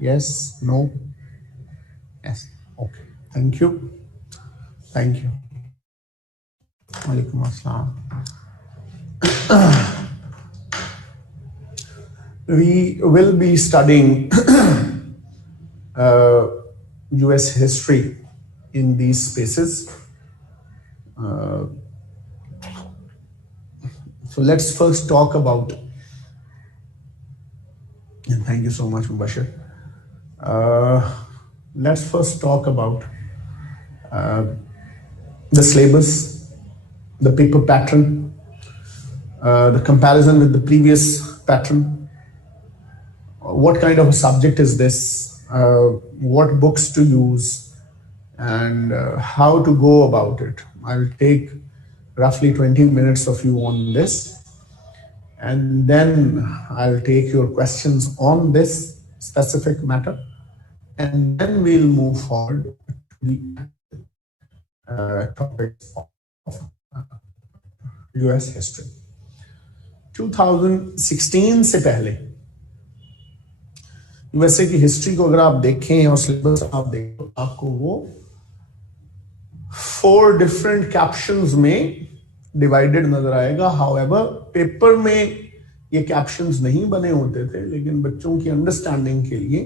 Yes, no, yes. Okay. Thank you. Thank you. Walaikum assalam. We will be studying US history in these spaces. So let's first talk about, and thank you so much, Mubashir. Let's first talk about the syllabus, the paper pattern, the comparison with the previous pattern. What kind of a subject is this? What books to use, and how to go about it. I'll take roughly 20 minutes of you on this, and then I'll take your questions on this specific matter, and then we'll move forward to the topics of US history. 2016 से पहले USA की history को अगर आप देखें और syllabus आप देखें तो आपको वो 4 डिफरेंट कैप्शंस में डिवाइडेड नजर आएगा. हाउएवर पेपर में ये कैप्शंस नहीं बने होते थे, लेकिन बच्चों की अंडरस्टैंडिंग के लिए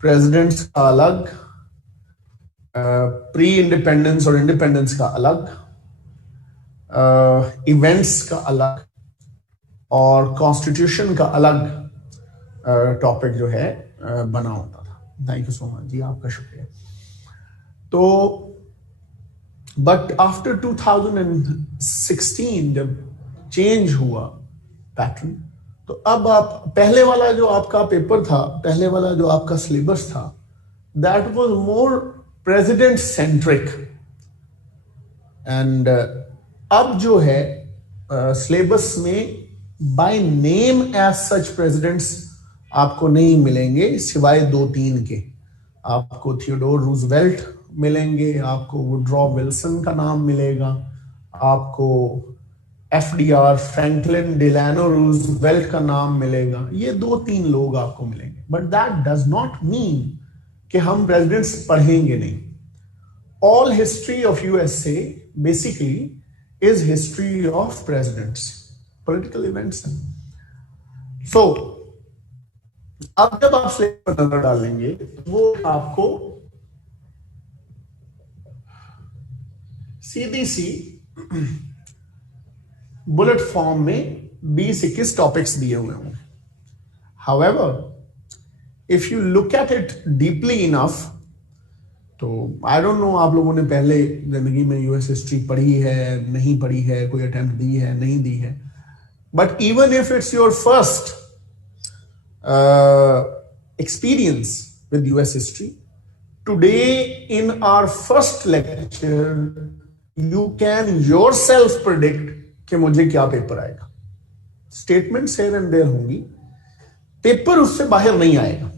प्रेसिडेंट्स का अलग, प्री इंडिपेंडेंस और इंडिपेंडेंस का अलग, इवेंट्स का अलग और कॉन्स्टिट्यूशन का अलग टॉपिक जो है बना होता था. थैंक यू सो मच जी, आपका शुक्रिया. तो बट आफ्टर 2016 जब चेंज हुआ पैटर्न, तो अब आप पहले वाला जो आपका पेपर था, पहले वाला जो आपका सिलेबस था, that was more president centric. And अब जो है सिलेबस में by name as such presidents आपको नहीं मिलेंगे, सिवाय 2-3 के. आपको थियोडोर रूजवेल्ट मिलेंगे, आपको वुड्रॉ विल्सन का नाम मिलेगा, आपको FDR फ्रैंकलिन डिलानो रूजवेल्ट का नाम मिलेगा. ये 2-3 लोग आपको मिलेंगे. But that does not mean कि हम प्रेसिडेंट्स पढ़ेंगे नहीं. All history of USA basically is history of presidents, political events. So अब जब आप स्लेब पर नजर डालेंगे तो वो आपको सीधी सी बुलेट फॉर्म में 20-21 टॉपिक्स दिए हुए होंगे. However if you look at it deeply enough, तो आई डोंट नो आप लोगों ने पहले जिंदगी में यूएस हिस्ट्री पढ़ी है, नहीं पढ़ी है, कोई अटेम्प्ट दी है, नहीं दी है. But even if it's your first experience with US history, today in our first lecture you can yourself predict कि मुझे क्या पेपर आएगा. स्टेटमेंट्स here and there होंगी, पेपर उससे बाहर नहीं आएगा.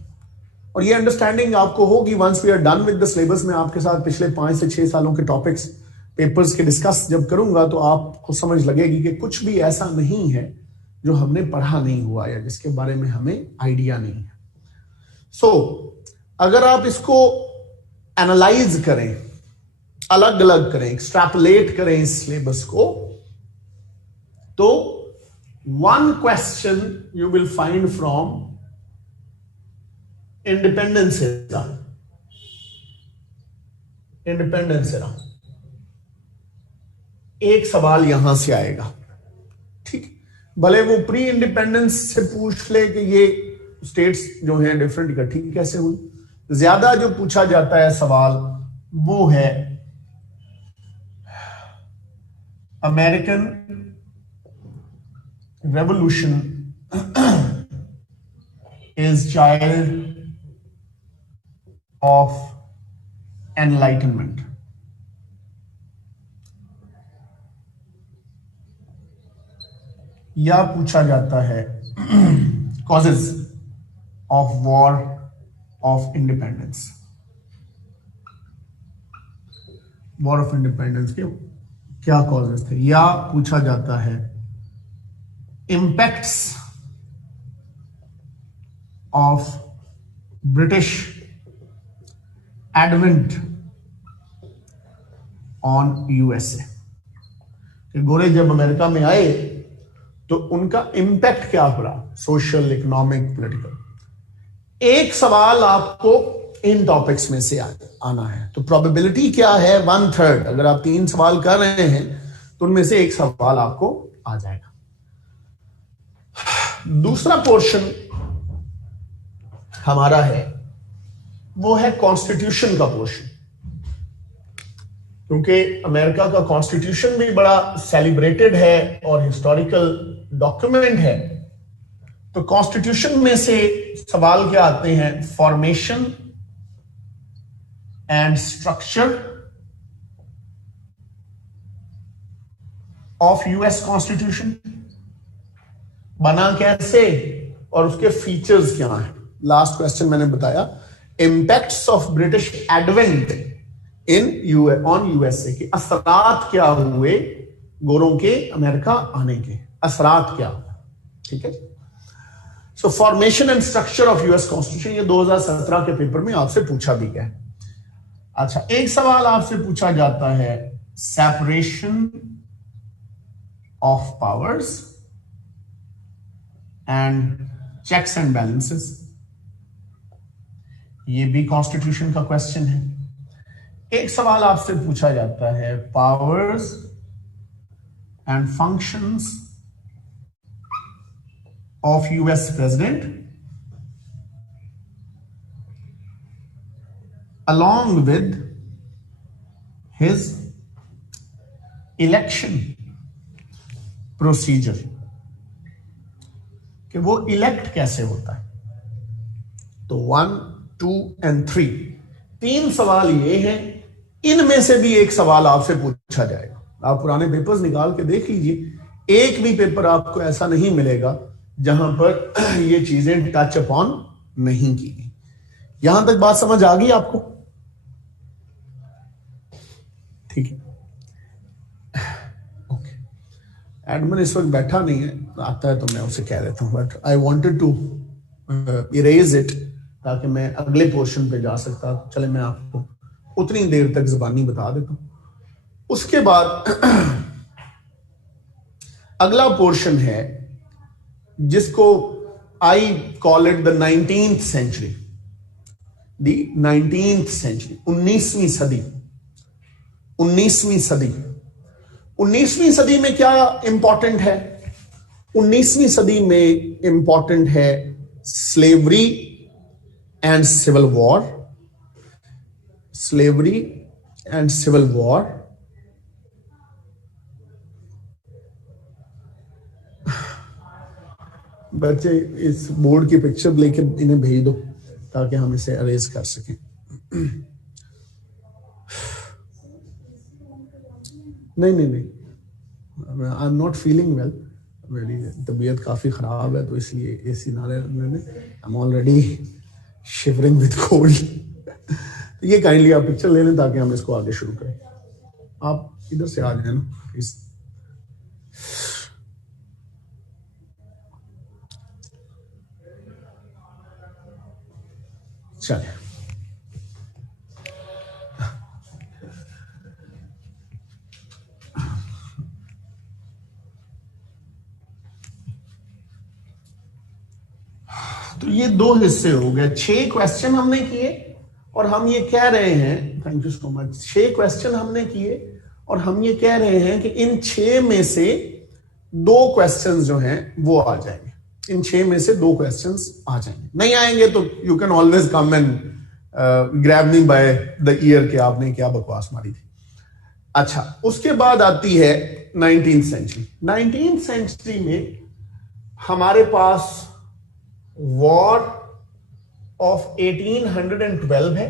और ये अंडरस्टैंडिंग आपको होगी once we are done with the syllabus. में आपके साथ पिछले 5 से 6 सालों के टॉपिक्स पेपर्स के डिस्कस जब करूंगा तो आपको समझ लगेगी कि कुछ भी ऐसा नहीं है जो हमने पढ़ा नहीं हुआ या जिसके बारे में हमें आइडिया नहीं है. सो अगर आप इसको एनालाइज करें, अलग अलग करें, एक्सट्रैपोलेट करें इस सिलेबस को, तो one question you will find from independence era. Independence era एक सवाल यहां से आएगा. ठीक, भले वो प्री इंडिपेंडेंस से पूछ ले कि ये स्टेट्स जो हैं डिफरेंट इकट्ठी कैसे हुई. ज्यादा जो पूछा जाता है सवाल वो है American revolution is child of enlightenment. या पूछा जाता है causes of war of independence. War of independence के क्या कॉजेज थे. या पूछा जाता है impacts of British advent on USA, गोरे जब अमेरिका में आए तो उनका इंपैक्ट क्या हो रहा, सोशल, इकोनॉमिक, पॉलिटिकल। एक सवाल आपको इन टॉपिक्स में से आना है, तो प्रोबेबिलिटी क्या है, 1/3। अगर आप 3 सवाल कर रहे हैं तो उनमें से एक सवाल आपको आ जाएगा। दूसरा पोर्शन हमारा है वो है कॉन्स्टिट्यूशन का पोर्शन, क्योंकि अमेरिका का कॉन्स्टिट्यूशन भी बड़ा सेलिब्रेटेड है और हिस्टोरिकल डॉक्यूमेंट है। तो कॉन्स्टिट्यूशन में से सवाल क्या आते हैं, formation and structure of US constitution, बना कैसे और उसके फीचर्स क्या हैं। लास्ट क्वेश्चन मैंने बताया impacts of British advent in on USA, के असरात क्या हुए गोरों के अमेरिका आने के, असरात क्या हुआ। ठीक है, सो formation and structure of US constitution, ये 2017 के पेपर में आपसे पूछा भी गया। अच्छा, एक सवाल आपसे पूछा जाता है separation of powers and checks and balances, ये भी कॉन्स्टिट्यूशन का क्वेश्चन है। एक सवाल आपसे पूछा जाता है powers and functions of US president along with his election procedure, कि वो इलेक्ट कैसे होता है। तो 1, 2 and 3, 3 सवाल ये हैं, इनमें से भी एक सवाल आपसे पूछा जाएगा। आप पुराने पेपर्स निकाल के देख लीजिए, एक भी पेपर आपको ऐसा नहीं मिलेगा जहां पर ये चीजें टच अपॉन नहीं की गई। यहां तक बात समझ आ गई आपको? ठीक है, ओके। एडमिन इस वक्त बैठा नहीं है, आता है तो मैं उसे कह देता हूं, but I wanted to erase it ताकि मैं अगले पोर्शन पे जा सकता। चले मैं आपको उतनी देर तक जुबानी बता देता हूं। उसके बाद अगला पोर्शन है जिसको I call it the 19th century, the 19th century, 19वीं सदी। 19वीं सदी, 19वीं सदी में क्या इंपॉर्टेंट है? 19वीं सदी में इंपॉर्टेंट है slavery and civil war, slavery and civil war. बच्चे इस बोर्ड की पिक्चर लेके इन्हें भेज दो ताकि हम इसे अरेज कर सकें। नहीं, आई एम नॉट फीलिंग वेल, मेरी तबीयत काफी खराब है, तो इसलिए एसी ना लेने, I am already shivering with cold. ये काइंडली आप पिक्चर ले लें ताकि हम इसको आगे शुरू करें। आप इधर से आ जाए ना प्लीज। चलिए, तो ये 2 हिस्से हो गए। 6 क्वेश्चन हमने किए और हम ये कह रहे हैं, thank you so much, 6 question हमने किए और हम ये कह रहे हैं कि इन 6 में से 2 क्वेश्चंस जो हैं वो आ जाएंगे। इन 6 में से 2 क्वेश्चंस आ जाएंगे। नहीं आएंगे तो you can always come and grab me by the year कि आपने क्या बकवास मारी थी। अच्छा, उसके बाद आती है 19th सेंचुरी। 19th सेंचुरी में हमारे पास वॉर ऑफ 1812 है।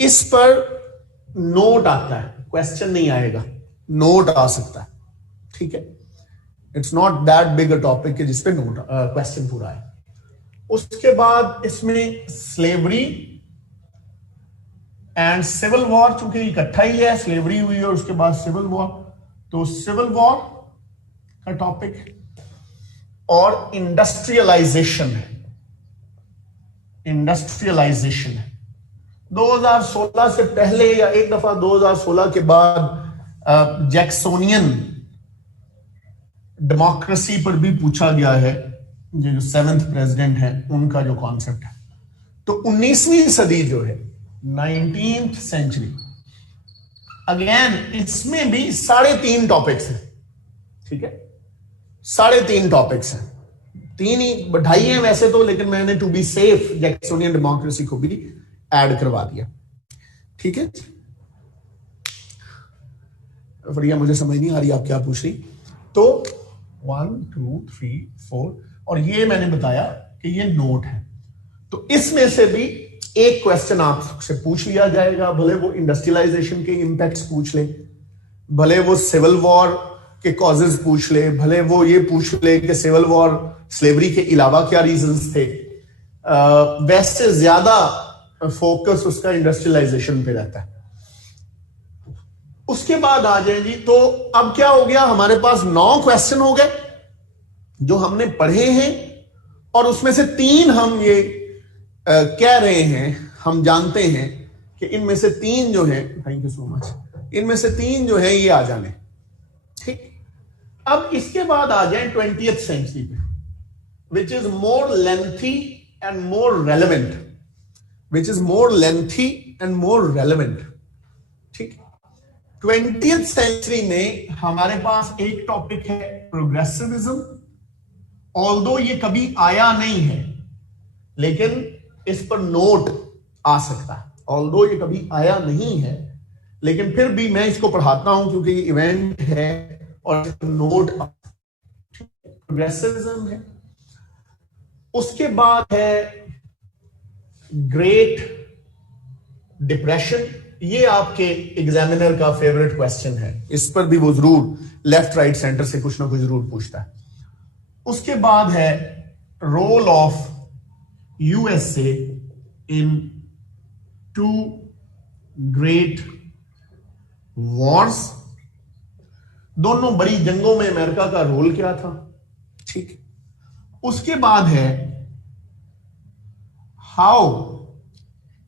इस पर नोट आता है, क्वेश्चन नहीं आएगा, नोट आ सकता है। ठीक है, it's not that big a topic कि जिसपे नोट क्वेश्चन पूरा है। उसके बाद इसमें स्लेवरी एंड सिविल वॉर, चूंकि इकट्ठा ही है, स्लेवरी हुई और उसके बाद सिविल वॉर, तो सिविल वॉर का टॉपिक और इंडस्ट्रियलाइजेशन है। इंडस्ट्रियलाइजेशन है। 2016 से पहले या एक दफा 2016 के बाद जैक्सोनियन डेमोक्रेसी पर भी पूछा गया है, जो 7th प्रेसिडेंट है उनका जो कॉन्सेप्ट है। तो 19वीं सदी जो है, 19th सेंचुरी, अगेन इसमें भी 3.5 टॉपिक्स हैं। ठीक है, 3.5 टॉपिक्स हैं, 3 ही बढ़ाई हैं वैसे तो, लेकिन मैंने to be safe Jacksonian democracy को भी ऐड करवा दिया। ठीक है, बढ़िया, मुझे समझ नहीं आ रही आप क्या पूछ रही। तो 1 2 3 4, और ये मैंने बताया कि ये नोट है। तो इसमें से भी एक क्वेश्चन आपसे पूछ लिया जाएगा, भले वो इंडस्ट्रियलाइजेशन के इंपैक्ट्स पूछ ले, भले वो सिविल वॉर के कॉजेज पूछ ले, भले वो ये पूछ ले कि सिविल वॉर स्लेवरी के अलावा क्या रीजंस थे। वैसे ज्यादा फोकस उसका इंडस्ट्रियलाइजेशन पे रहता है। उसके बाद आ जाए जी, तो अब क्या हो गया, हमारे पास 9 क्वेश्चन हो गए जो हमने पढ़े हैं, और उसमें से 3 हम ये कह रहे हैं, हम जानते हैं कि इनमें से 3 जो हैं, थैंक यू सो मच, इनमें से 3 जो हैं ये आ जाने। ठीक, अब इसके बाद आ जाए 20th सेंचुरी पे, which is more lengthy and more relevant, which is more lengthy and more relevant. ठीक, 20th सेंचुरी में हमारे पास एक टॉपिक है प्रोग्रेसिविज्म। ऑल्दो ये कभी आया नहीं है, लेकिन इस पर नोट आ सकता है। ऑल्दो ये कभी आया नहीं है, लेकिन फिर भी मैं इसको पढ़ाता हूं क्योंकि ये इवेंट है और नोट प्रोग्रेसिविज्म है। उसके बाद है ग्रेट डिप्रेशन। ये आपके एग्जामिनर का फेवरेट क्वेश्चन है, इस पर भी वो जरूर लेफ्ट राइट सेंटर से कुछ ना कुछ जरूर पूछता है। उसके बाद है role of USA in 2 great wars. दोनों बड़ी जंगों में अमेरिका का रोल क्या था। ठीक, उसके बाद है how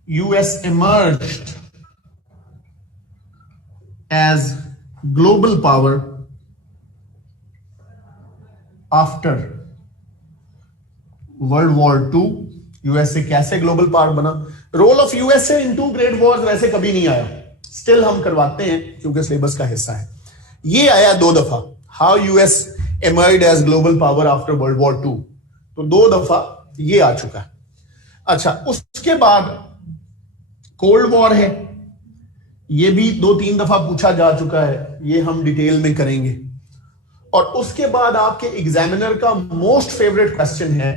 US emerged as global power after world war 2। USA कैसे ग्लोबल पावर बना। Role of USA in 2 great wars वैसे कभी नहीं आया, स्टिल हम करवाते हैं क्योंकि सिलेबस का हिस्सा है। ये आया 2 दफा, how US emerged as global power after world war 2, तो 2 दफा ये आ चुका है। अच्छा, उसके बाद कोल्ड वॉर है, ये भी 2-3 दफा पूछा जा चुका है, ये हम डिटेल में करेंगे। और उसके बाद आपके एग्जामिनर का मोस्ट फेवरेट क्वेश्चन है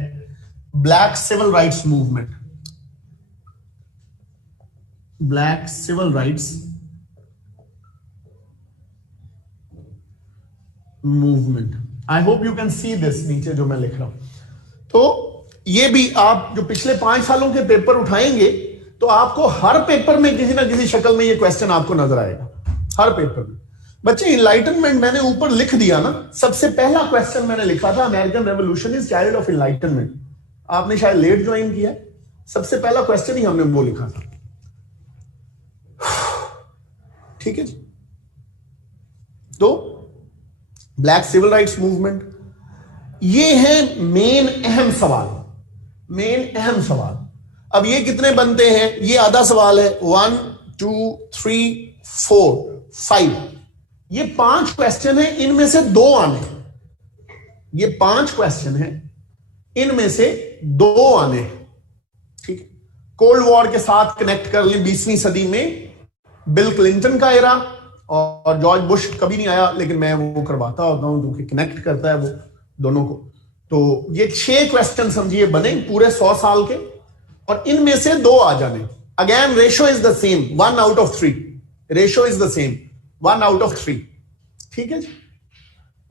black civil rights movement. Black civil rights movement. I hope you can see this, नीचे जो मैं लिख रहा हूं। तो ये भी आप जो पिछले 5 सालों के पेपर उठाएंगे तो आपको हर पेपर में किसी ना किसी शक्ल में ये क्वेश्चन आपको नजर आएगा, हर पेपर में। बच्चे, इनलाइटनमेंट मैंने ऊपर लिख दिया ना, सबसे पहला क्वेश्चन मैंने लिखा था American revolution is child of enlightenment. आपने शायद लेट ज्वाइन किया, सबसे पहला क्वेश्चन ही हमने वो लिखा था। ठीक है जी, तो ब्लैक सिविल राइट्स मूवमेंट, ये है मेन अहम सवाल, मेन अहम सवाल। अब ये कितने बनते हैं, ये आधा सवाल है। 1 2 3 4 5, ये 5 क्वेश्चन है, इनमें से 2 आने। ये 5 क्वेश्चन है, इनमें से 2 आने। ठीक है, कोल्ड वॉर के साथ कनेक्ट कर लें 20वीं सदी में बिल क्लिंटन का एरा, और जॉर्ज बुश कभी नहीं आया, लेकिन मैं वो करवाता होता हूं क्योंकि कनेक्ट करता है वो दोनों को। तो ये 6 क्वेश्चन समझिए बने पूरे 100 साल के, और इनमें से 2 आ जाने। Again ratio is the same, 1 out of 3, ratio is the same, 1 out of 3। ठीक है जी,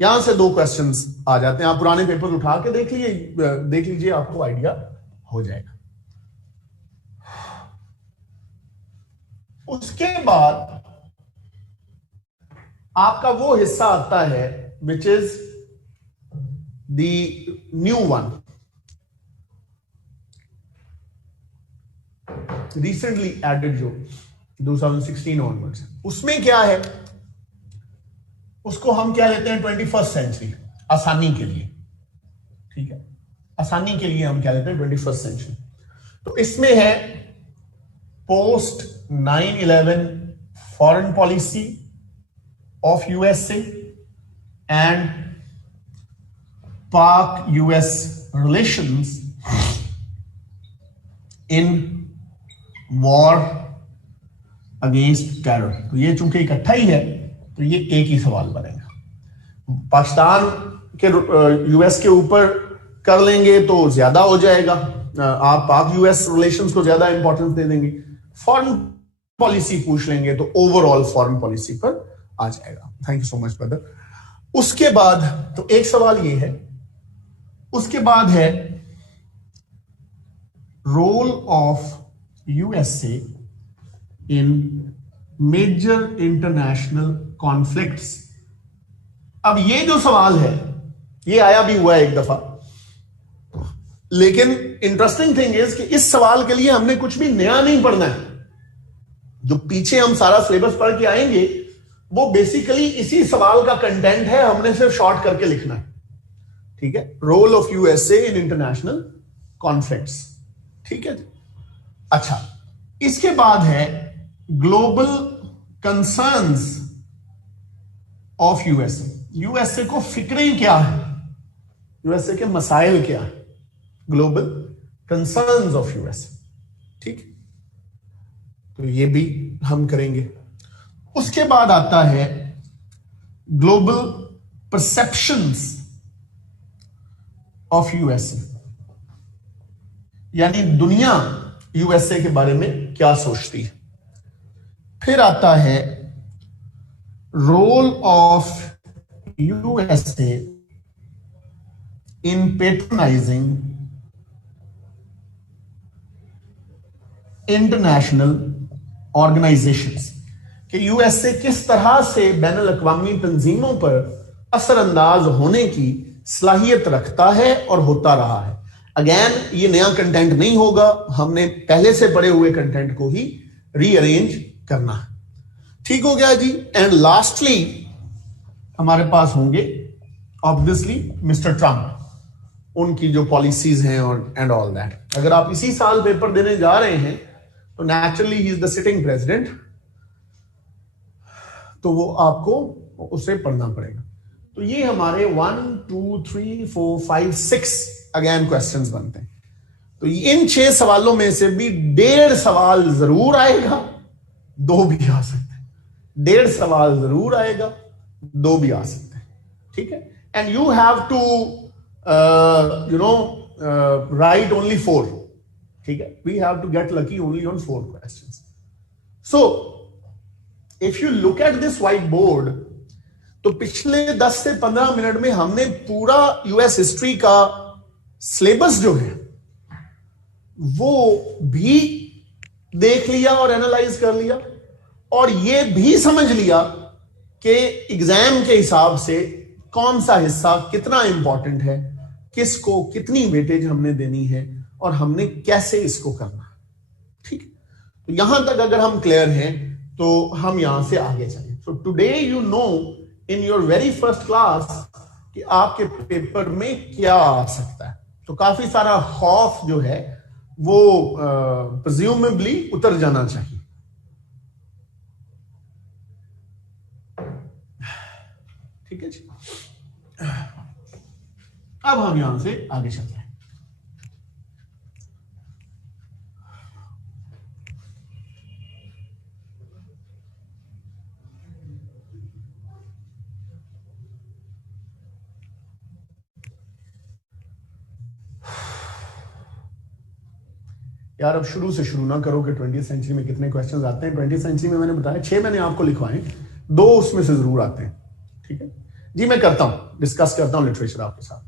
यहां से 2 क्वेश्चंस आ जाते हैं। आप पुराने पेपर उठा के देख लीजिए, आपको आइडिया हो जाएगा। उसके बाद आपका वो हिस्सा आता है which is the new one, recently added जो 2016 ऑनवर्ड्स, उसमें क्या है, उसको हम क्या लेते हैं 21st सेंचुरी, आसानी के लिए, ठीक है, आसानी के लिए हम क्या लेते हैं 21st सेंचुरी। तो इसमें है post 9/11 foreign policy of USA and Pak US relations in war against terror. तो ये चूंकि इकट्ठा ही है तो ये एक ही सवाल बनेगा। पाकिस्तान के यूएस के ऊपर कर लेंगे तो ज्यादा हो जाएगा, आप पाक यूएस रिलेशंस को ज्यादा इंपॉर्टेंस दे देंगे। फॉरेन पॉलिसी पूछ लेंगे तो ओवरऑल फॉरेन पॉलिसी पर आ जाएगा। Thank you so much brother. उसके बाद तो एक सवाल ये है, उसके बाद है role of USA in major international conflicts. अब ये जो सवाल है ये आया भी हुआ है एक दफा, लेकिन इंटरेस्टिंग थिंग इज कि इस सवाल के लिए हमने कुछ भी नया नहीं पढ़ना है। जो पीछे हम सारा सिलेबस पढ़ के आएंगे वो बेसिकली इसी सवाल का कंटेंट है, हमने सिर्फ शॉर्ट करके लिखना है, ठीक है। Role of USA in international conflicts, ठीक है। अच्छा, इसके बाद है global concerns of USA. USA को फिक्रें क्या है, यूएसए के मसाइल क्या है, ग्लोबल कंसर्न्स ऑफ यूएसए, ठीक। तो ये भी हम करेंगे। उसके बाद आता है ग्लोबल परसेप्शंस ऑफ यूएसए, यानी दुनिया यूएसए के बारे में क्या सोचती है। फिर आता है role of USA in patronising international organisations, कि यूएसए किस तरह से बैनुल अक़वामी तंजीमों पर असरअंदाज होने की सलाहियत रखता है और होता रहा है। अगेन ये नया कंटेंट नहीं होगा, हमने पहले से पढ़े हुए कंटेंट को ही रीअरेंज करना है, ठीक हो गया जी। एंड लास्टली हमारे पास होंगे ऑब्वियसली मिस्टर ट्रंप, उनकी जो पॉलिसीज हैं और एंड ऑल दैट। अगर आप इसी साल पेपर देने जा रहे हैं तो naturally he is the sitting president, तो वो आपको उसे पढ़ना पड़ेगा। तो ये हमारे 1 2 3 4 5 6 अगेन क्वेश्चंस बनते हैं। तो इन 6 सवालों में से भी 1.5 सवाल जरूर आएगा, 2 भी आ सकते हैं। 1.5 सवाल जरूर आएगा, 2 भी आ सकते हैं, ठीक है। And you have to write only 4, ठीक है। We have to get lucky only on 4 questions. So if you look at this whiteboard, तो पिछले 10 से 15 मिनट में हमने पूरा यूएस हिस्ट्री का सिलेबस जो है वो भी देख लिया और एनालाइज कर लिया, और ये भी समझ लिया कि एग्जाम के हिसाब से कौन सा हिस्सा कितना इंपॉर्टेंट है, किसको कितनी वेटेज हमने देनी है और हमने कैसे इसको करना है, ठीक है। तो यहां तक अगर हम क्लियर हैं तो हम यहां से आगे चलें। So today you know in your very first class कि आपके पेपर में क्या आ सकता है। तो काफी सारा खौफ जो है वो प्रिज्यूमेबली उतर जाना चाहिए, ठीक है जी। अब हम यहां से आगे चलते हैं। यार अब शुरू से शुरू ना करो कि 20th सेंचुरी में कितने क्वेश्चंस आते हैं। 20th सेंचुरी में मैंने बताया 6 मैंने आपको लिखवाए, 2 उसमें से जरूर आते हैं, ठीक है जी। मैं करता हूं, डिस्कस करता हूं लिटरेचर आपके साथ।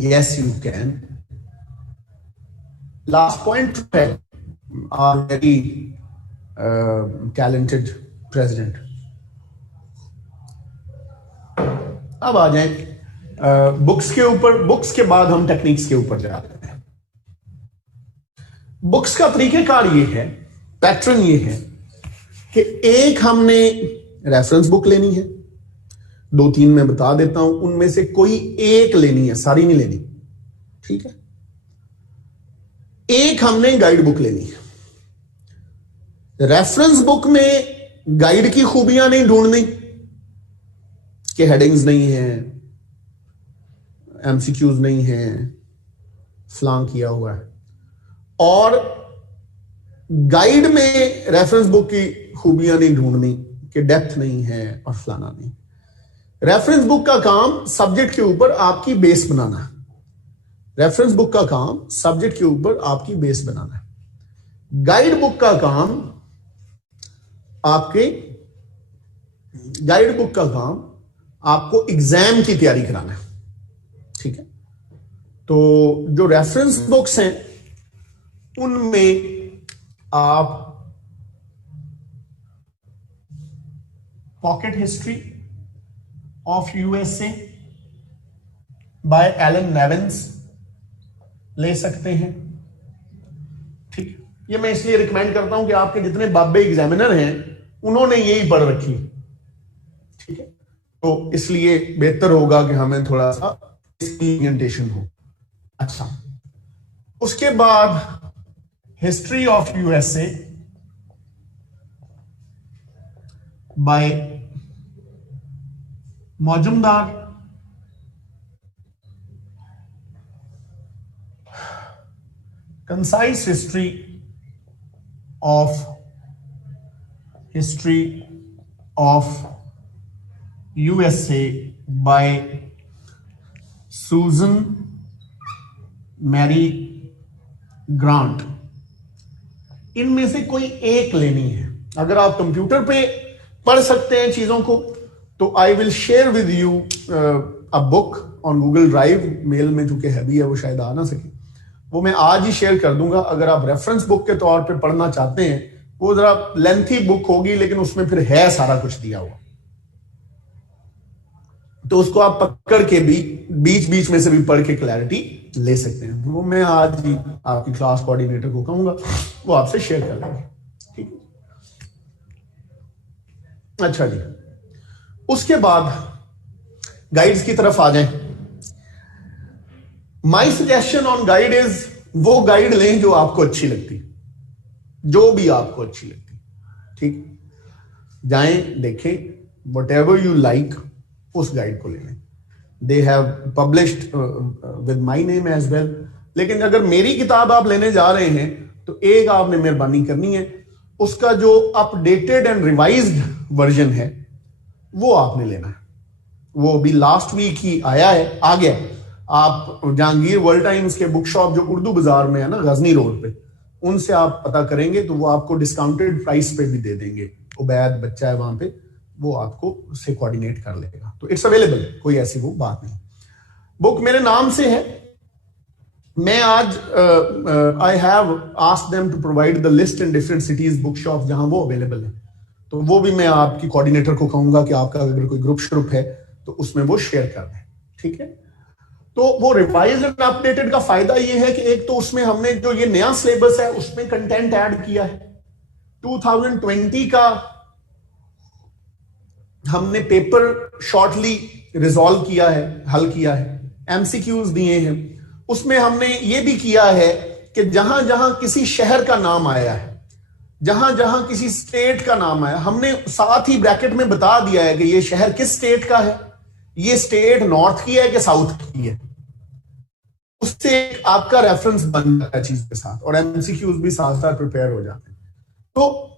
Yes you can. Last point है आर वेरी टैलेंटेड प्रेसिडेंट। अब आ जाए बुक्स के ऊपर। बुक्स के बाद हम टेक्निक्स के ऊपर जाते हैं। बुक्स का तरीकेकार ये है, पैटर्न ये है कि एक हमने रेफरेंस बुक लेनी है, 2-3 मैं बता देता हूं, उनमें से कोई एक लेनी है, सारी नहीं लेनी, ठीक है। एक हमने गाइड बुक लेनी है। रेफरेंस बुक में गाइड की खूबियां नहीं ढूंढनी कि हेडिंग्स नहीं है, एमसीक्यूज नहीं है, फ्लांक किया हुआ है। और गाइड में रेफरेंस बुक की खूबियां नहीं ढूंढनी कि डेप्थ नहीं है और फलाना नहीं। रेफरेंस बुक का काम सब्जेक्ट के ऊपर आपकी बेस बनाना है। रेफरेंस बुक का काम सब्जेक्ट के ऊपर आपकी बेस बनाना है। गाइड बुक का काम आपको एग्जाम की तैयारी कराना है, ठीक है। तो जो रेफरेंस बुक्स हैं उनमें आप pocket history of USA by Allan Nevins ले सकते हैं, ठीक। ये मैं इसलिए रिकमेंड करता हूं कि आपके जितने बाबे एग्जामिनर हैं उन्होंने यही पढ़ रखी, ठीक है। तो इसलिए बेहतर होगा कि हमें थोड़ा सा ओरिएंटेशन हो। अच्छा, उसके बाद history of USA by Majumdar, concise history of USA by Susan Mary Grant. इनमें से कोई एक लेनी है। अगर आप कंप्यूटर पे पढ़ सकते हैं चीजों को तो I will share with you a book on Google drive. Mail में चूंकि हैवी है वो शायद आ ना सके, वो मैं आज ही शेयर कर दूंगा। अगर आप रेफरेंस बुक के तौर पे पढ़ना चाहते हैं, वो जरा लेंथी बुक होगी लेकिन उसमें फिर है सारा कुछ दिया हुआ, तो उसको आप पकड़ के भी बीच बीच में से भी पढ़ के क्लैरिटी ले सकते हैं। वो मैं आज ही आपकी क्लास कोऑर्डिनेटर को कहूंगा, वो आपसे शेयर कर लेंगे, ठीक है। अच्छा जी, उसके बाद गाइड्स की तरफ आ जाएं। My suggestion on guide is, वो गाइड लें जो आपको अच्छी लगती, जो भी आपको अच्छी लगती, ठीक। जाएं, देखें, वट एवर यू लाइक, उस गाइड को ले लें। They have published with my name as well. लेकिन अगर मेरी किताब आप लेने जा रहे हैं तो एक आपने मेहरबानी करनी है, उसका जो अपडेटेड एंड रिवाइज्ड वर्जन है वो आपने लेना है। वो अभी लास्ट वीक ही आया है, आ गया। आप जहांगीर वर्ल्ड टाइम्स के बुक शॉप जो उर्दू बाजार में है ना, गजनी रोड पे, उनसे आप पता करेंगे तो वो आपको डिस्काउंटेड प्राइस पे भी दे देंगे। उबैद बच्चा है वहां पे, वो आपको उससे कोऑर्डिनेट कर लेगा। तो इट्स अवेलेबल, कोई ऐसी वो बात नहीं। बुक मेरे नाम से है। मैं आज I have asked them to provide the list in different cities book shop जहां वो अवेलेबल है। तो वो भी मैं आपकी कोऑर्डिनेटर को कहूंगा कि आपका अगर कोई ग्रुप श्रुप है तो उसमें वो शेयर कर दें, ठीक है। तो वो रिवाइज एंड अपडेटेड का फायदा ये है कि एक तो उसमें हमने जो ये नया सिलेबस है उसमें कंटेंट ऐड किया है। 2020 का हमने पेपर शॉर्टली रिजॉल्व किया है, हल किया है, एमसीक्यूज दिए हैं। उसमें हमने ये भी किया है कि जहां जहां किसी शहर का नाम आया है, जहां जहां किसी स्टेट का नाम आया, हमने साथ ही ब्रैकेट में बता दिया है कि ये शहर किस स्टेट का है, ये स्टेट नॉर्थ की है कि साउथ की है। उससे आपका रेफरेंस बन जाता है चीज के साथ, और एमसीक्यूज भी साथ साथ प्रिपेयर हो जाते हैं। तो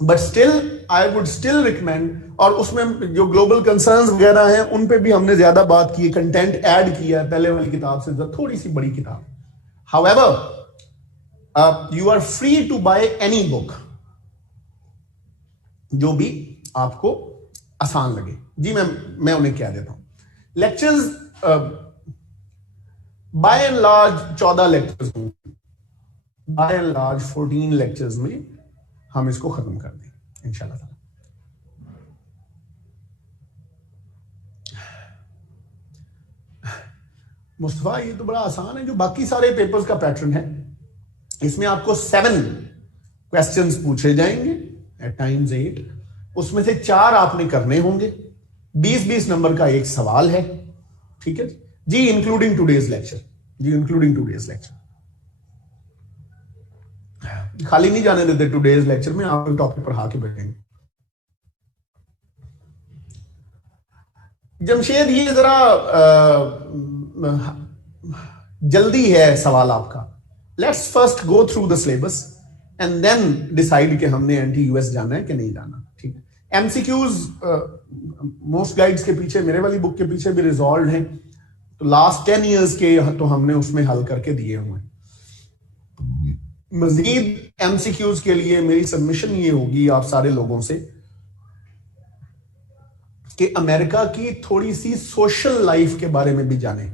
but still I would still recommend, और उसमें जो ग्लोबल कंसर्न्स वगैरह हैं उन पे भी हमने ज्यादा बात की है, कंटेंट ऐड किया है पहले वाली किताब से, थोड़ी सी बड़ी किताब। However you are free to buy any book, जो भी आपको आसान लगे। जी मैं उन्हें क्या देता हूं। Lectures bye and large 14 lectures होंगे, बाय एंड लार्ज 14 लेक्चर्स में हम इसको खत्म कर देंगे इंशाल्लाह ताला। मुस्तफा, ये तो बड़ा आसान है, जो बाकी सारे पेपर्स का पैटर्न है इसमें आपको 7 क्वेश्चंस पूछे जाएंगे, एट टाइम्स 8। उसमें से 4 आपने करने होंगे। 20-20 नंबर का एक सवाल है, ठीक है जी, इंक्लूडिंग टूडेज लेक्चर। जी, इंक्लूडिंग टूडेज लेक्चर। खाली नहीं जाने देते टूडेज लेक्चर में, आप टॉपिक पढ़ा के बैठेंगे। जमशेद, ये जरा जल्दी है सवाल आपका। Let's first go through the syllabus and then decide कि हमने एंटी यूएस जाना है कि नहीं जाना, ठीक है। एमसीक्यूज मोस्ट गाइड्स के पीछे, मेरे वाली बुक के पीछे भी रिजॉल्व हैं, तो लास्ट 10 ईयर्स के तो हमने उसमें हल करके दिए हुए हैं। मजीद एमसीक्यूज के लिए मेरी सबमिशन ये होगी आप सारे लोगों से कि अमेरिका की थोड़ी सी सोशल लाइफ के बारे में भी जानें।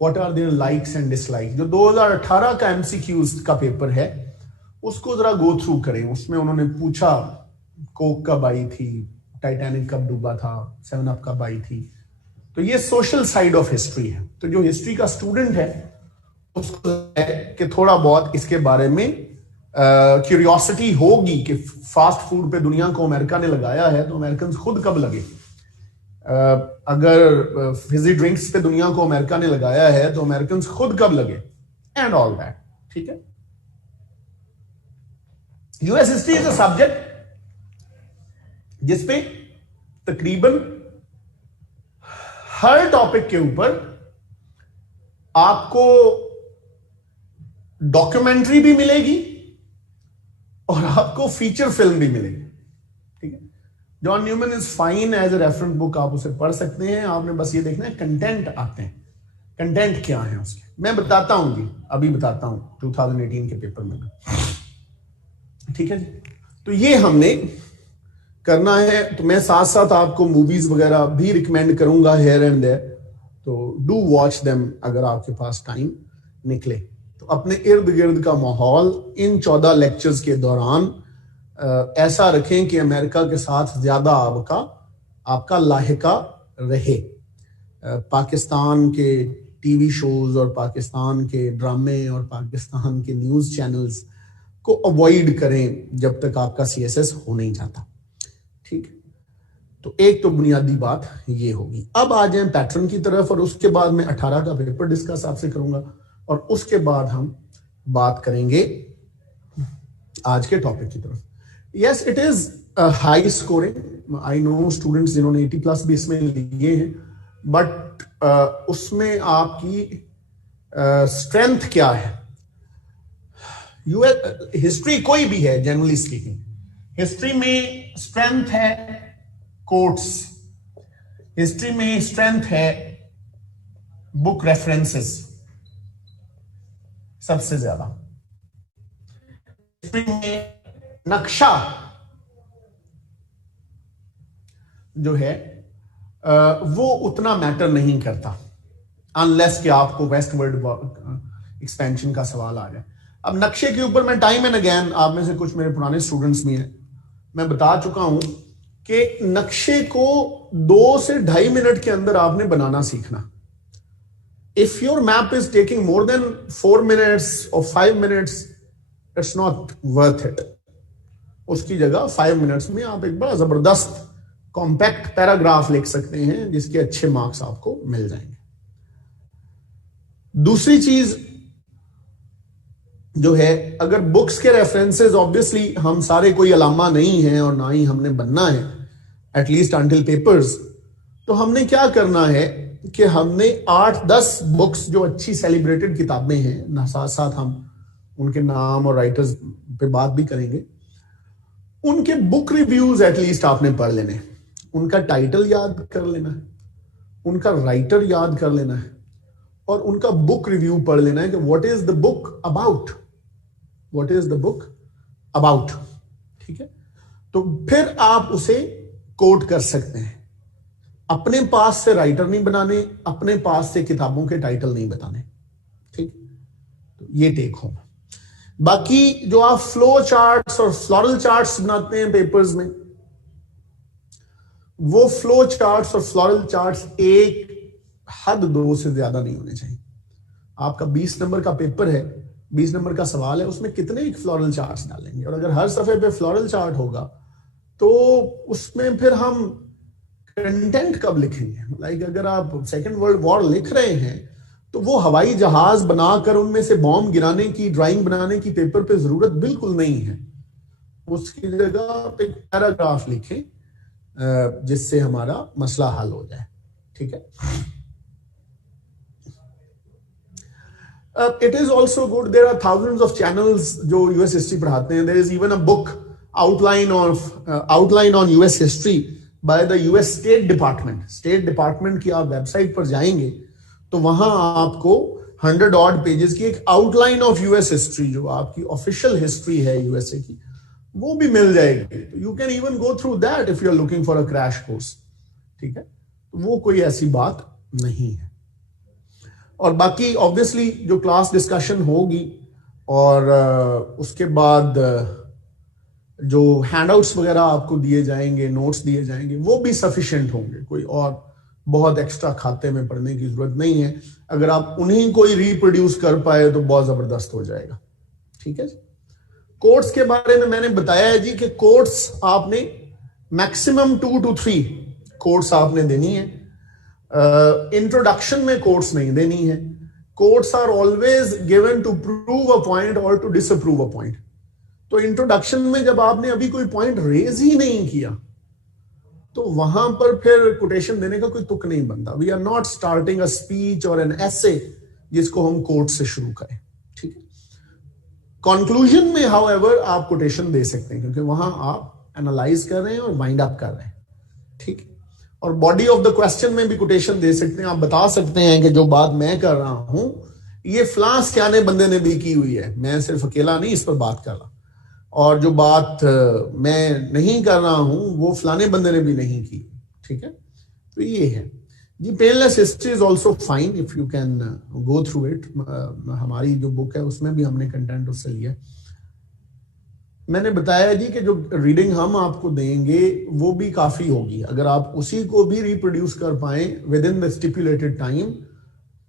What are their likes and dislikes. जो 2018 का एमसीक्यूज का पेपर है उसको जरा गो थ्रू करें। उसमें उन्होंने पूछा कोक कब आई थी, टाइटैनिक कब डूबा था, 7 अप कब आई थी। तो ये सोशल साइड ऑफ हिस्ट्री है। तो जो हिस्ट्री का स्टूडेंट है उसको कि थोड़ा बहुत इसके बारे में क्यूरियोसिटी होगी कि फास्ट फूड पे दुनिया को अमेरिका ने लगाया है तो अमेरिकन खुद कब लगे। अगर फिजी ड्रिंक्स पे दुनिया को अमेरिका ने लगाया है तो अमेरिकन खुद कब लगे, एंड ऑल दैट, ठीक है। US history is a subject जिसपे तकरीबन हर टॉपिक के ऊपर आपको डॉक्यूमेंट्री भी मिलेगी और आपको फीचर फिल्म भी मिलेगी, ठीक है। John Newman is fine as a reference book, आप उसे पढ़ सकते हैं। आपने बस ये देखना है कंटेंट आते हैं, कंटेंट क्या है उसके, मैं बताता हूं जी, अभी बताता हूं 2018 के पेपर में, ठीक है जी। तो ये हमने करना है। तो मैं साथ साथ आपको मूवीज वगैरह भी रिकमेंड करूंगा हेयर एंड देयर, तो डू वॉच देम अगर आपके पास टाइम निकले। तो अपने इर्द गिर्द का माहौल इन 14 लेक्चर्स के दौरान ऐसा रखें कि अमेरिका के साथ ज्यादा आपका लाहिका रहे। पाकिस्तान के टीवी शोज और पाकिस्तान के ड्रामे और पाकिस्तान के न्यूज चैनल्स को अवॉइड करें जब तक आपका सीएसएस हो नहीं जाता, ठीक। तो एक तो बुनियादी बात ये होगी। अब आ जाएं पैटर्न की तरफ, और उसके बाद मैं 18 का पेपर डिस्कस आपसे करूंगा और उसके बाद हम बात करेंगे आज के टॉपिक की तरफ। Yes, it is high scoring, I know students जिन्होंने 80+ भी इसमें लिए हैं, बट उसमें आपकी स्ट्रेंथ क्या है। यूएस हिस्ट्री कोई भी है, जनरली स्पीकिंग, हिस्ट्री में स्ट्रेंथ है कोट्स, हिस्ट्री में स्ट्रेंथ है बुक रेफरेंसेस सबसे ज्यादा। हिस्ट्री में नक्शा जो है वो उतना मैटर नहीं करता, अनलेस कि आपको वेस्टवर्ड एक्सपेंशन का सवाल आ जाए। अब नक्शे के ऊपर मैं टाइम एंड अगेन, आप में से कुछ मेरे पुराने स्टूडेंट्स भी हैं, मैं बता चुका हूं कि नक्शे को 2 से 2.5 मिनट के अंदर आपने बनाना सीखना। If your map is taking more than 4 minutes और 5 minutes, it's not worth it. उसकी जगह 5 मिनट्स में आप एक बड़ा जबरदस्त कॉम्पैक्ट पैराग्राफ लिख सकते हैं जिसके अच्छे मार्क्स आपको मिल जाएंगे। दूसरी चीज जो है, अगर बुक्स के रेफरेंसेस, ऑब्वियसली हम सारे कोई अलामा नहीं हैं और ना ही हमने बनना है, एटलीस्ट अंटिल पेपर्स, तो हमने क्या करना है कि हमने 8-10 बुक्स जो अच्छी सेलिब्रेटेड किताबें हैं ना, साथ साथ हम उनके नाम और राइटर्स पे बात भी करेंगे, उनके बुक रिव्यूज एटलीस्ट आपने पढ़ लेने, उनका टाइटल याद कर लेना है, उनका राइटर याद कर लेना है और उनका बुक रिव्यू पढ़ लेना है कि what is the book about, what is the book about, ठीक है। तो फिर आप उसे कोट कर सकते हैं। अपने पास से राइटर नहीं बनाने, अपने पास से किताबों के टाइटल नहीं बताने, ठीक। तो ये टेक होम। बाकी जो आप फ्लो चार्ट्स और फ्लोरल चार्ट्स बनाते हैं पेपर्स में, वो फ्लो चार्ट्स और फ्लोरल चार्ट्स एक हद 2 से ज्यादा नहीं होने चाहिए। आपका 20 नंबर का पेपर है, 20 नंबर का सवाल है, उसमें कितने एक फ्लोरल चार्ट्स डालेंगे, और अगर हर सफे पे फ्लोरल चार्ट होगा तो उसमें फिर हम कंटेंट कब लिखेंगे? लाइक अगर आप सेकेंड वर्ल्ड वॉर लिख रहे हैं तो वो हवाई जहाज बनाकर उनमें से बॉम्ब गिराने की ड्राइंग बनाने की पेपर पे जरूरत बिल्कुल नहीं है। उसकी जगह आप एक पैराग्राफ लिखें जिससे हमारा मसला हल हो जाए। ठीक है। It is also good. There are thousands of channels जो US history पढ़ाते हैं. There is even a book outline on US history by the US State Department. State Department की आप वेबसाइट पर जाएंगे तो वहां आपको 100 odd पेजेस की एक आउटलाइन ऑफ यूएस हिस्ट्री, जो आपकी ऑफिशियल हिस्ट्री है यूएसए की, वो भी मिल जाएगी। You can even go through that if you are looking for a crash course. ठीक है, वो कोई ऐसी बात नहीं है। और बाकी ऑब्वियसली जो क्लास डिस्कशन होगी और उसके बाद जो हैंडआउट्स वगैरह आपको दिए जाएंगे, नोट्स दिए जाएंगे, वो भी सफिशिएंट होंगे। कोई और बहुत एक्स्ट्रा खाते में पढ़ने की जरूरत नहीं है। अगर आप उन्हीं को ही रिप्रोड्यूस कर पाए तो बहुत जबरदस्त हो जाएगा। ठीक है। कोट्स के बारे में मैंने बताया है जी कि कोट्स आपने मैक्सिमम 2 to 3 कोट्स आपने देनी है। इंट्रोडक्शन में कोट्स नहीं देनी है। Quotes are always given to prove a point और टू डिसअप्रूव अ पॉइंट। तो इंट्रोडक्शन में जब आपने अभी कोई पॉइंट रेज ही नहीं किया तो वहां पर फिर कोटेशन देने का कोई तुक नहीं बनता। We are not starting a speech और एन एसे जिसको हम कोट से शुरू करें। ठीक है। कंक्लूजन में हाउएवर आप कोटेशन दे सकते हैं क्योंकि वहां आप एनालाइज कर रहे हैं और वाइंड अप कर रहे हैं। ठीक है। और बॉडी ऑफ द क्वेश्चन में भी कोटेशन दे सकते हैं। आप बता सकते हैं कि जो बात मैं कर रहा हूं ये फलां सियाने बंदे ने भी की हुई है, मैं सिर्फ अकेला नहीं इस पर बात कर रहा, और जो बात मैं नहीं कर रहा हूं वो फलाने बंदे ने भी नहीं की। ठीक है। तो ये है जी। Painless history is also fine if you can go through it. हमारी जो बुक है उसमें भी हमने कंटेंट उससे लिया। मैंने बताया जी कि जो रीडिंग हम आपको देंगे वो भी काफी होगी। अगर आप उसी को भी रिप्रोड्यूस कर पाए with in the stipulated time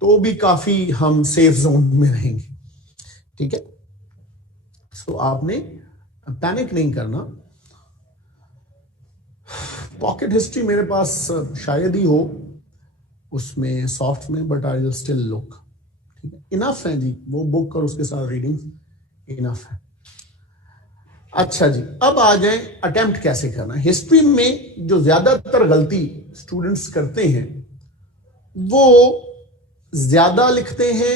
तो भी काफी हम सेफ जोन में रहेंगे। ठीक है। सो आपने पैनिक नहीं करना। पॉकेट हिस्ट्री मेरे पास शायद ही हो उसमें सॉफ्ट में, but I will still look. ठीक है। इनफ है जी, वो बुक और उसके साथ रीडिंग इनफ है। अच्छा जी, अब आ जाए अटेम्प्ट कैसे करना। हिस्ट्री में जो ज्यादातर गलती स्टूडेंट्स करते हैं वो ज्यादा लिखते हैं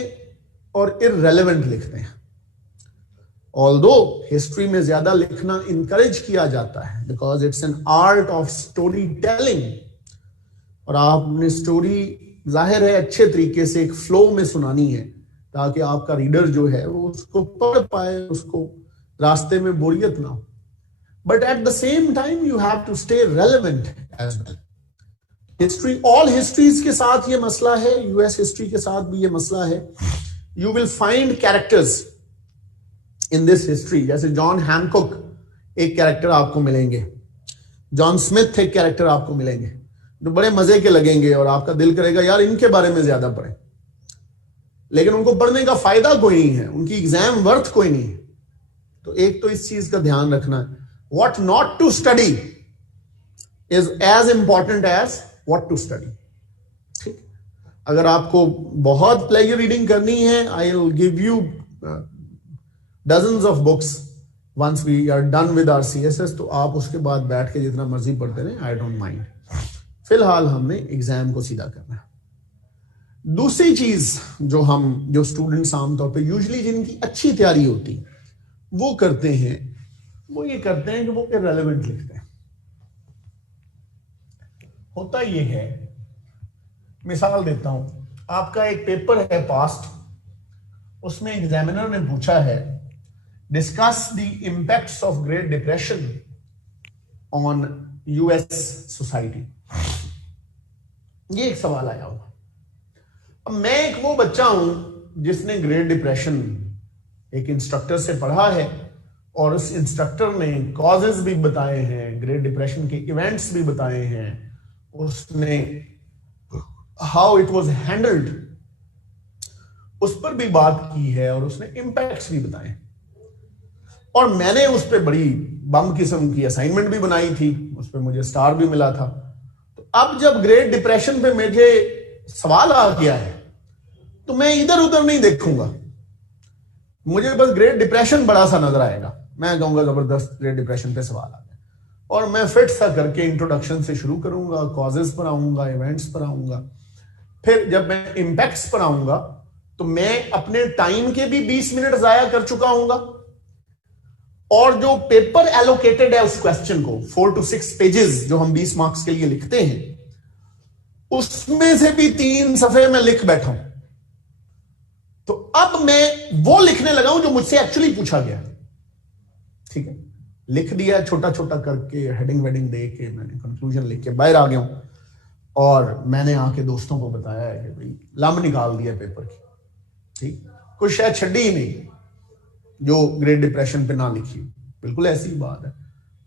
और इररेलेवेंट लिखते हैं। ऑल्दो हिस्ट्री में ज्यादा लिखना इंकरेज किया जाता है because it's an art of story telling, और आपने स्टोरी जाहिर है अच्छे तरीके से एक फ्लो में सुनानी है ताकि आपका रीडर जो है वो उसको पढ़ पाए, उसको रास्ते में बोरियत ना हो। But at the same time you have to stay relevant as well. History, all histories के साथ ये मसला है, यूएस हिस्ट्री के साथ भी ये मसला है। You will find characters in this history, जैसे जॉन हैनकॉक एक कैरेक्टर आपको मिलेंगे, जॉन स्मिथ एक कैरेक्टर आपको मिलेंगे जो बड़े मजे के लगेंगे और आपका दिल करेगा यार इनके बारे में ज्यादा पढ़ें, लेकिन उनको पढ़ने का फायदा कोई नहीं है, उनकी एग्जाम वर्थ कोई नहीं है। तो एक तो इस चीज का ध्यान रखना है, what not to study is as important as what to study. ठीक। अगर आपको बहुत प्लेजर रीडिंग करनी है, I will give you dozens of books once we are done with our CSS, तो आप उसके बाद बैठ के जितना मर्जी पढ़ते रहें, आई डोंट माइंड। फिलहाल हमने एग्जाम को सीधा करना है। दूसरी चीज जो स्टूडेंट्स आमतौर पे यूजुअली जिनकी अच्छी तैयारी होती वो करते हैं, वो ये करते हैं कि वो इररेलेवेंट लिखते हैं। होता ये है, मिसाल देता हूं, आपका एक पेपर है पास्ट, उसमें एग्जामिनर ने पूछा है discuss the impacts of Great Depression on US society। ये एक सवाल आया होगा। अब मैं एक वो बच्चा हूं जिसने ग्रेट डिप्रेशन एक इंस्ट्रक्टर से पढ़ा है और उस इंस्ट्रक्टर ने कॉजेज भी बताए हैं, ग्रेट डिप्रेशन के इवेंट्स भी बताए हैं, उसने हाउ इट वाज हैंडल्ड उस पर भी बात की है और उसने इंपैक्ट्स भी बताए, और मैंने उस पर बड़ी बम किस्म की असाइनमेंट भी बनाई थी, उस पर मुझे स्टार भी मिला था। तो अब जब ग्रेट डिप्रेशन पे मुझे सवाल आ गया है तो मैं इधर उधर नहीं देखूंगा, मुझे बस ग्रेट डिप्रेशन बड़ा सा नजर आएगा, मैं कहूंगा जबरदस्त ग्रेट डिप्रेशन पे सवाल आ गया, और मैं फिट सा करके इंट्रोडक्शन से शुरू करूंगा, कॉजेस पर आऊंगा, इवेंट्स पर आऊंगा, फिर जब मैं इंपैक्ट्स पर आऊंगा तो मैं अपने टाइम के भी 20 मिनट जाया कर चुका हूंगा, और जो पेपर एलोकेटेड है उस क्वेश्चन को 4 to 6 पेजेस जो हम 20 मार्क्स के लिए लिखते हैं, उसमें से भी 3 सफे में लिख बैठा हूं। तो अब मैं वो लिखने लगा हूं जो मुझसे एक्चुअली पूछा गया, ठीक है, लिख दिया छोटा छोटा करके, हेडिंग वेडिंग दे के मैंने कंक्लूजन लिख के बाहर आ गया हूं, और मैंने आके दोस्तों को बताया है कि भाई लंब निकाल दिया पेपर की, ठीक, कुछ शायद छड़ी ही नहीं जो ग्रेट डिप्रेशन पे ना लिखी, बिल्कुल ऐसी बात है,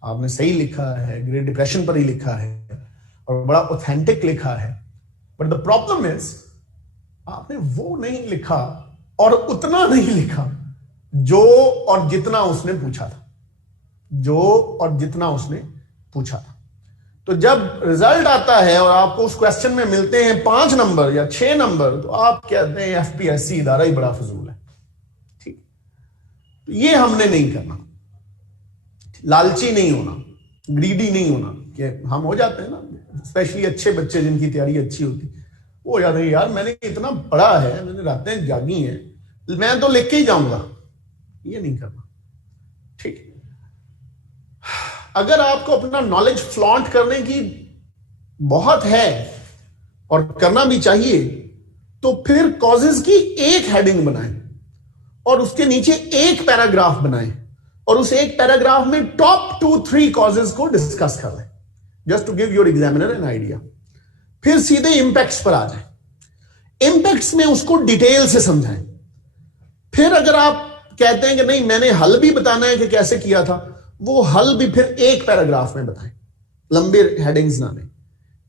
आपने सही लिखा है, ग्रेट डिप्रेशन पर ही लिखा है और बड़ा ऑथेंटिक लिखा है, बट द प्रॉब्लम इज आपने वो नहीं लिखा और उतना नहीं लिखा जो और जितना उसने पूछा था, जो और जितना उसने पूछा था। तो जब रिजल्ट आता है और आपको उस क्वेश्चन में मिलते हैं 5 नंबर या 6 नंबर, तो आप कहते हैं एफपीएससी इदारा ही बड़ा फजूल है, ठीक। तो ये हमने नहीं करना, लालची नहीं होना, ग्रीडी नहीं होना, कि हम हो जाते हैं ना, स्पेशली अच्छे बच्चे जिनकी तैयारी अच्छी होती, वो हो जाते हैं यार मैंने इतना पढ़ा है, मैंने रातें जागी हैं, मैं तो लिख के ही जाऊंगा, ये नहीं करना, ठीक। अगर आपको अपना नॉलेज फ्लॉन्ट करने की बहुत है और करना भी चाहिए, तो फिर कॉजेज की एक हेडिंग बनाएं और उसके नीचे एक पैराग्राफ बनाएं, और उस एक पैराग्राफ में टॉप 2-3 कॉजेज को डिस्कस कर लें, just to give your examiner an idea. फिर सीधे इंपैक्ट्स पर आ जाएं, इंपैक्ट्स में उसको डिटेल से समझाएं। फिर अगर आप कहते हैं कि नहीं मैंने हल भी बताना है कि कैसे किया था, वो हल भी फिर एक पैराग्राफ में बताएं, लंबी हेडिंग्स ना दें,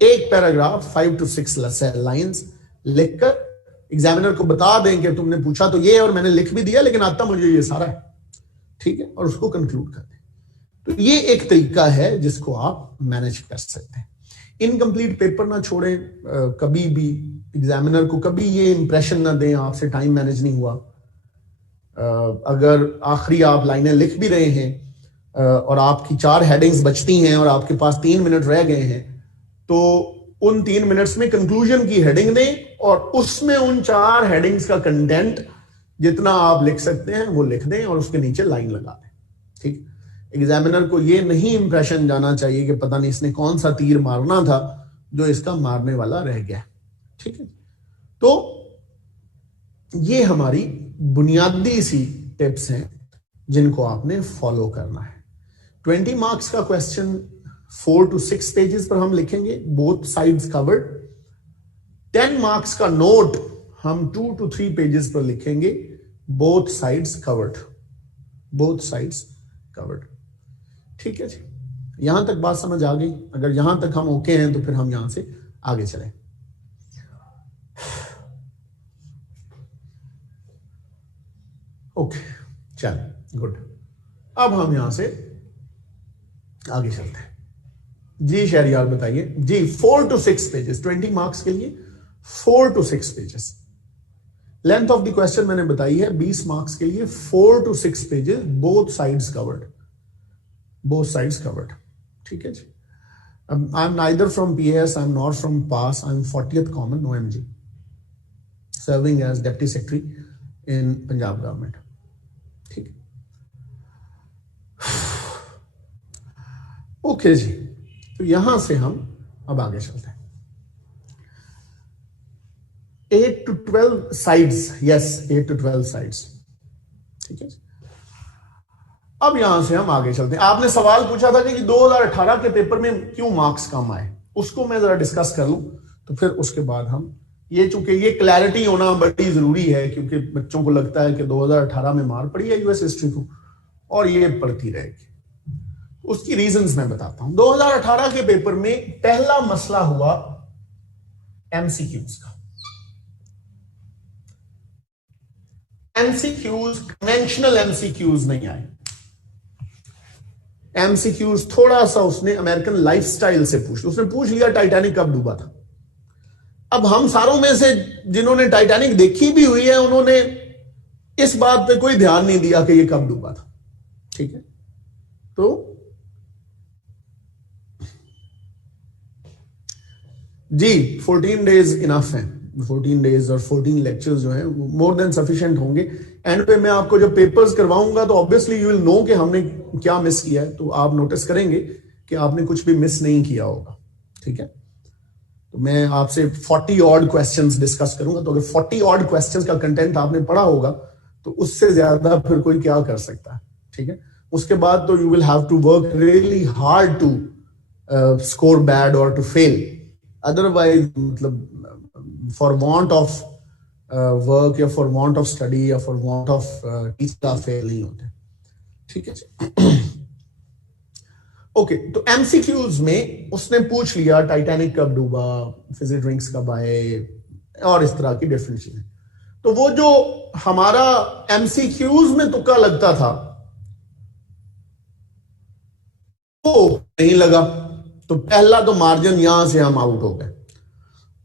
एक पैराग्राफ 5 to 6 लाइंस लिखकर एग्जामिनर को बता दें कि तुमने पूछा तो ये और मैंने लिख भी दिया, लेकिन आता मुझे ये सारा है, ठीक है, और उसको कंक्लूड कर दें। तो ये एक तरीका है जिसको आप मैनेज कर सकते हैं। इनकम्प्लीट पेपर ना छोड़ें, कभी भी एग्जामिनर को कभी ये इंप्रेशन ना दें आपसे टाइम मैनेज नहीं हुआ। अगर आखिरी आप लाइनें लिख भी रहे हैं और आपकी 4 हेडिंग्स बचती हैं और आपके पास 3 मिनट रह गए हैं, तो उन 3 मिनट्स में कंक्लूजन की हेडिंग दें और उसमें उन 4 हेडिंग्स का कंटेंट जितना आप लिख सकते हैं वो लिख दें और उसके नीचे लाइन लगा दें, ठीक। एग्जामिनर को ये नहीं इंप्रेशन जाना चाहिए कि पता नहीं इसने कौन सा तीर मारना था जो इसका मारने वाला रह गया, ठीक है। तो ये हमारी बुनियादी सी टिप्स हैं जिनको आपने फॉलो करना है। 20 मार्क्स का क्वेश्चन 4 to 6 पेजेस पर हम लिखेंगे, बोथ साइड्स कवर्ड। 10 मार्क्स का नोट हम 2 to 3 पेजेस पर लिखेंगे, both sides covered, both sides covered, ठीक है जी। यहां तक बात समझ आ गई? अगर यहां तक हम ओके हैं तो फिर हम यहां से आगे चलें। ओके, चल गुड। अब हम यहां से आगे चलते हैं जी। शहरियार बताइए जी। 4 to 6 पेजेस 20 मार्क्स के लिए, 4 to 6 pages. Length of the question मैंने बताई है 20 मार्क्स के लिए, 4 to 6 pages, both sides covered, both sides covered, ठीक है जी। I am neither from PS, I am not from pass, I am 40th common OMG, serving as deputy secretary in Punjab government, ठीक। Okay जी, तो यहां से हम अब आगे चलते हैं। 8 to 12 sides, yes 8 to 12 sides, ठीक है। अब यहां से हम आगे चलते हैं। आपने सवाल पूछा था कि 2018 के पेपर में क्यों मार्क्स कम आए, उसको मैं जरा डिस्कस कर लूं, तो फिर उसके बाद हम ये, चूंकि ये क्लैरिटी होना बड़ी जरूरी है, क्योंकि बच्चों को लगता है कि 2018 में मार पड़ी है यूएस हिस्ट्री को और ये पढ़ती रहेगी। उसकी रीजंस मैं बताता हूं। 2018 के पेपर में पहला मसला हुआ एमसीक्यूज का। एमसीक्यूज, कन्वेंशनल एमसीक्यूज नहीं आए। एमसीक्यूज थोड़ा सा उसने अमेरिकन लाइफस्टाइल से पूछ, उसने पूछ लिया टाइटैनिक कब डूबा था। अब हम सारों में से जिन्होंने टाइटैनिक देखी भी हुई है, उन्होंने इस बात पे कोई ध्यान नहीं दिया कि ये कब डूबा था। ठीक है, तो जी 14 डेज इनफ है। 14 डेज और 14 लेक्चर्स जो है मोर देन सफिशिएंट होंगे। एंड पे मैं आपको जब पेपर्स करवाऊंगा तो ऑब्वियसली यू विल नो कि हमने क्या मिस किया है, तो आप नोटिस करेंगे कि आपने कुछ भी मिस नहीं किया होगा। ठीक है, तो मैं आपसे 40 ऑड क्वेश्चंस डिस्कस करूंगा, तो अगर 40 ऑड क्वेश्चंस का कंटेंट आपने पढ़ा होगा तो उससे ज्यादा फिर कोई क्या कर सकता है। ठीक है, उसके बाद तो you will have to work really hard to score bad और टू फेल। अदरवाइज मतलब फॉर वांट ऑफ वर्क या फॉर वांट ऑफ स्टडी या फॉर वांट ऑफ टीचिंग आप फेल नहीं होते। ठीक है जी। ओके, तो एमसीक्यूज में उसने पूछ लिया टाइटैनिक कब डूबा, फिजी ड्रिंक्स कब आए और इस तरह की डिफरेंट चीजें। तो वो जो हमारा एमसीक्यूज में तुक्का लगता था वो नहीं लगा, तो पहला तो मार्जिन यहां से हम आउट हो गए।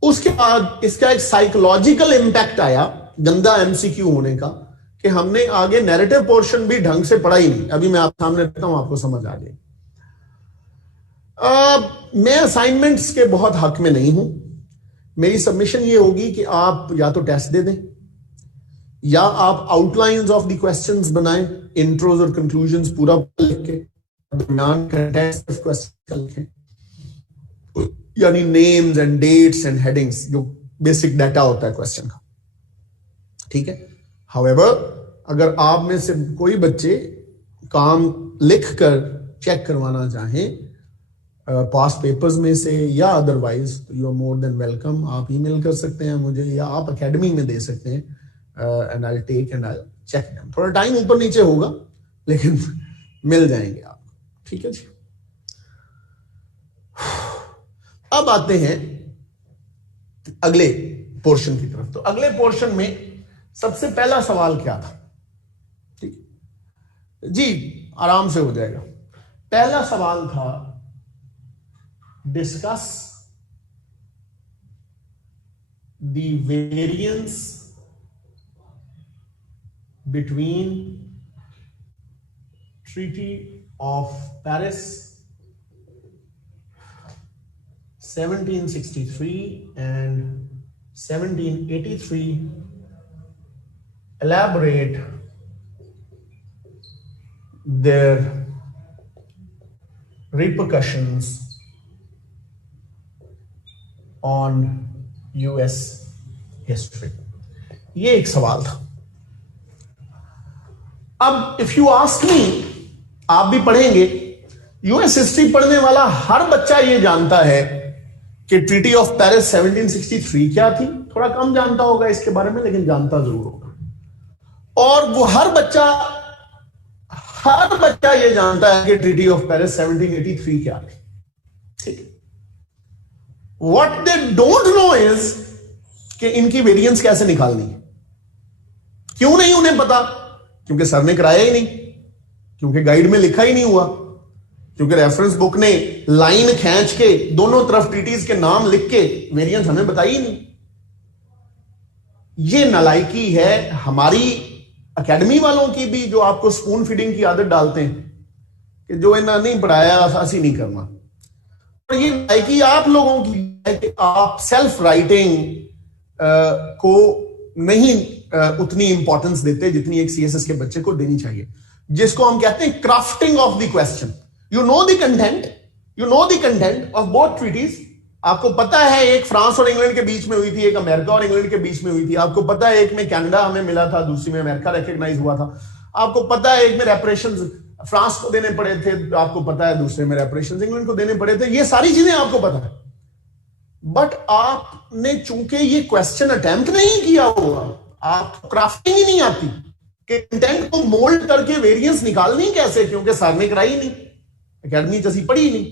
उसके बाद इसका एक साइकोलॉजिकल इंपैक्ट आया गंदा एमसीक्यू होने का, कि हमने आगे नैरेटिव पोर्शन भी ढंग से पढ़ा ही नहीं। अभी मैं आप सामने रखता हूं, आपको समझ आ जाएगी। मैं असाइनमेंट्स के बहुत हक में नहीं हूं। मेरी सबमिशन ये होगी कि आप या तो टेस्ट दे दें या आप आउटलाइंस ऑफ द क्वेश्चंस बनाएं, इंट्रोज और कंक्लूजन्स पूरा लिख के, दरमियान कंटेंट ऑफ क्वेश्चन लिखें, यानी names and dates and headings, जो बेसिक डाटा होता है क्वेश्चन का। ठीक है, हाउएवर अगर आप में से कोई बच्चे काम लिख कर चेक करवाना चाहें पास्ट पेपर्स में से या अदरवाइज, तो you are more than welcome. आप ईमेल कर सकते हैं मुझे या आप एकेडमी में दे सकते हैं, and I take and I check them. थोड़ा टाइम ऊपर नीचे होगा लेकिन मिल जाएंगे आपको। ठीक है जी। अब आते हैं अगले पोर्शन की तरफ। तो अगले पोर्शन में सबसे पहला सवाल क्या था? ठीक जी, आराम से हो जाएगा। पहला सवाल था discuss the variance between Treaty of Paris 1763 and 1783. Elaborate their repercussions on US history। ये एक सवाल था। अब इफ यू आस्क मी, आप भी पढ़ेंगे, यूएस हिस्ट्री पढ़ने वाला हर बच्चा ये जानता है कि ट्रीटी ऑफ पेरिस 1763 क्या थी। थोड़ा कम जानता होगा इसके बारे में, लेकिन जानता जरूर होगा। और वो हर बच्चा ये जानता है कि ट्रीटी ऑफ पेरिस 1783 क्या थी। ठीक है, What they don't know is कि इनकी वेरिएंस कैसे निकालनी है। क्यों नहीं उन्हें पता? क्योंकि सर ने कराया ही नहीं, क्योंकि गाइड में लिखा ही नहीं हुआ, क्योंकि रेफरेंस बुक ने लाइन खींच के दोनों तरफ ट्रीटीज के नाम लिख के वेरिएंस हमें बताई ही नहीं। ये नालायकी है हमारी एकेडमी वालों की भी, जो आपको स्पून फीडिंग की आदत डालते हैं कि जो इन्हें नहीं पढ़ाया ऐसी नहीं करना। और ये नालायकी आप लोगों की है कि आप सेल्फ राइटिंग को नहीं उतनी इंपॉर्टेंस देते जितनी एक सीएसएस के बच्चे को देनी चाहिए, जिसको हम कहते हैं crafting of the question. You know the content of both treaties. आपको पता है एक फ्रांस और इंग्लैंड के बीच में हुई थी, एक अमेरिका और इंग्लैंड के बीच में हुई थी। आपको पता है एक में कनाडा हमें मिला था, दूसरी में अमेरिका रिकॉग्नाइज हुआ था। आपको पता है एक में रेपरेशंस फ्रांस को देने पड़े थे, आपको पता है दूसरे में रेपरेशंस इंग्लैंड को देने पड़े थे। ये सारी चीजें आपको पता है, बट आपने चूंकि ये क्वेश्चन अटेम्प्ट नहीं किया हुआ, आपको क्राफ्टिंग ही नहीं आती कि कंटेंट को मोल्ड करके वेरिएंस निकालनी कैसे, क्योंकि सर ने कराई नहीं, एकेडमी जैसी पढ़ी नहीं,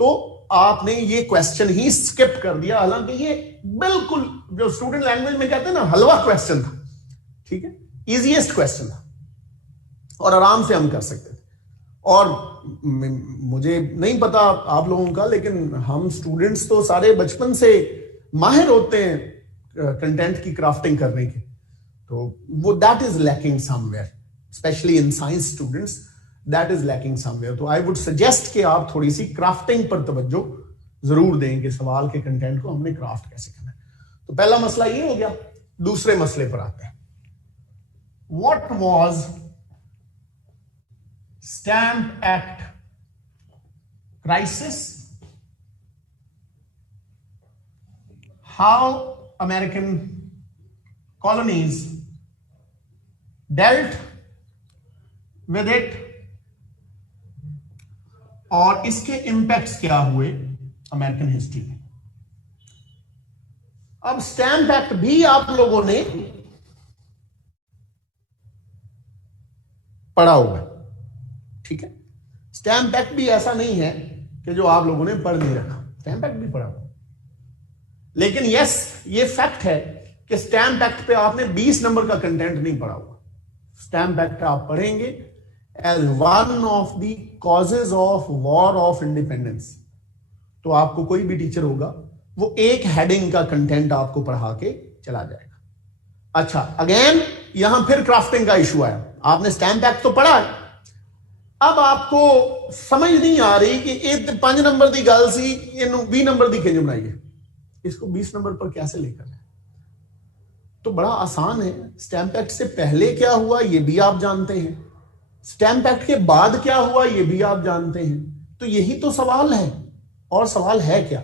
तो आपने ये क्वेश्चन ही स्किप कर दिया। हालांकि ये बिल्कुल जो स्टूडेंट लैंग्वेज में कहते हैं ना, हलवा क्वेश्चन था। ठीक है, इजीएस्ट क्वेश्चन था और आराम से हम कर सकते थे। और मुझे नहीं पता आप लोगों का, लेकिन हम स्टूडेंट्स तो सारे बचपन से माहिर होते हैं कंटेंट की क्राफ्टिंग करने के, तो वो that is lacking somewhere, specially in science students, that is lacking somewhere. तो आई वुड सजेस्ट कि आप थोड़ी सी क्राफ्टिंग पर तवज्जो जरूर दें कि सवाल के कंटेंट को हमने क्राफ्ट कैसे करना है। तो पहला मसला ये हो गया। दूसरे मसले पर आते हैं। What was stamp act crisis, how American colonies dealt with it, और इसके इंपैक्ट्स क्या हुए अमेरिकन हिस्ट्री में। अब स्टैम्प एक्ट भी आप लोगों ने पढ़ा हुआ है, ठीक है। स्टैम्प एक्ट भी ऐसा नहीं है कि जो आप लोगों ने पढ़ नहीं रखा, स्टैम्प एक्ट भी पढ़ा हुआ। लेकिन यस, ये फैक्ट है कि स्टैम्प एक्ट पे आपने 20 नंबर का कंटेंट नहीं पढ़ा हुआ। स्टैम्प एक्ट आप पढ़ेंगे as one of the causes of war of independence. तो आपको कोई भी टीचर होगा वो एक हेडिंग का कंटेंट आपको पढ़ा के चला जाएगा। अच्छा, अगेन यहां फिर क्राफ्टिंग का इशू आया। आपने स्टैम्प एक्ट तो पढ़ा, अब आपको समझ नहीं आ रही कि ये 5 नंबर की गल सी, इनू 20 नंबर की खिंज बनाइए, इसको 20 नंबर पर कैसे लेकर आए। तो बड़ा आसान है। स्टैम्प एक्ट से पहले क्या हुआ ये भी आप जानते हैं, स्टैम्प एक्ट के बाद क्या हुआ ये भी आप जानते हैं। तो यही तो सवाल है, और सवाल है क्या।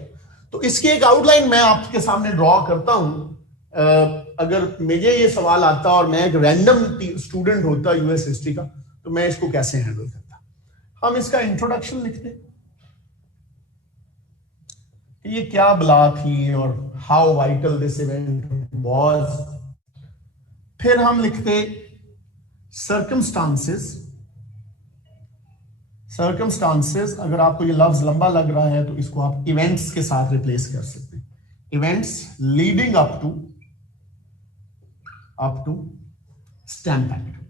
तो इसकी एक आउटलाइन मैं आपके सामने ड्रॉ करता हूं। अगर मुझे ये सवाल आता और मैं एक रैंडम स्टूडेंट होता यूएस हिस्ट्री का, तो मैं इसको कैसे हैंडल करता। हम इसका इंट्रोडक्शन लिखते, ये क्या बला थी और how vital this event was. फिर हम लिखते सर्कमस्टांसेस। सर्कमस्टांसेस, अगर आपको ये लफ्ज लंबा लग रहा है तो इसको आप इवेंट्स के साथ रिप्लेस कर सकते हैं। Events leading up to stamp act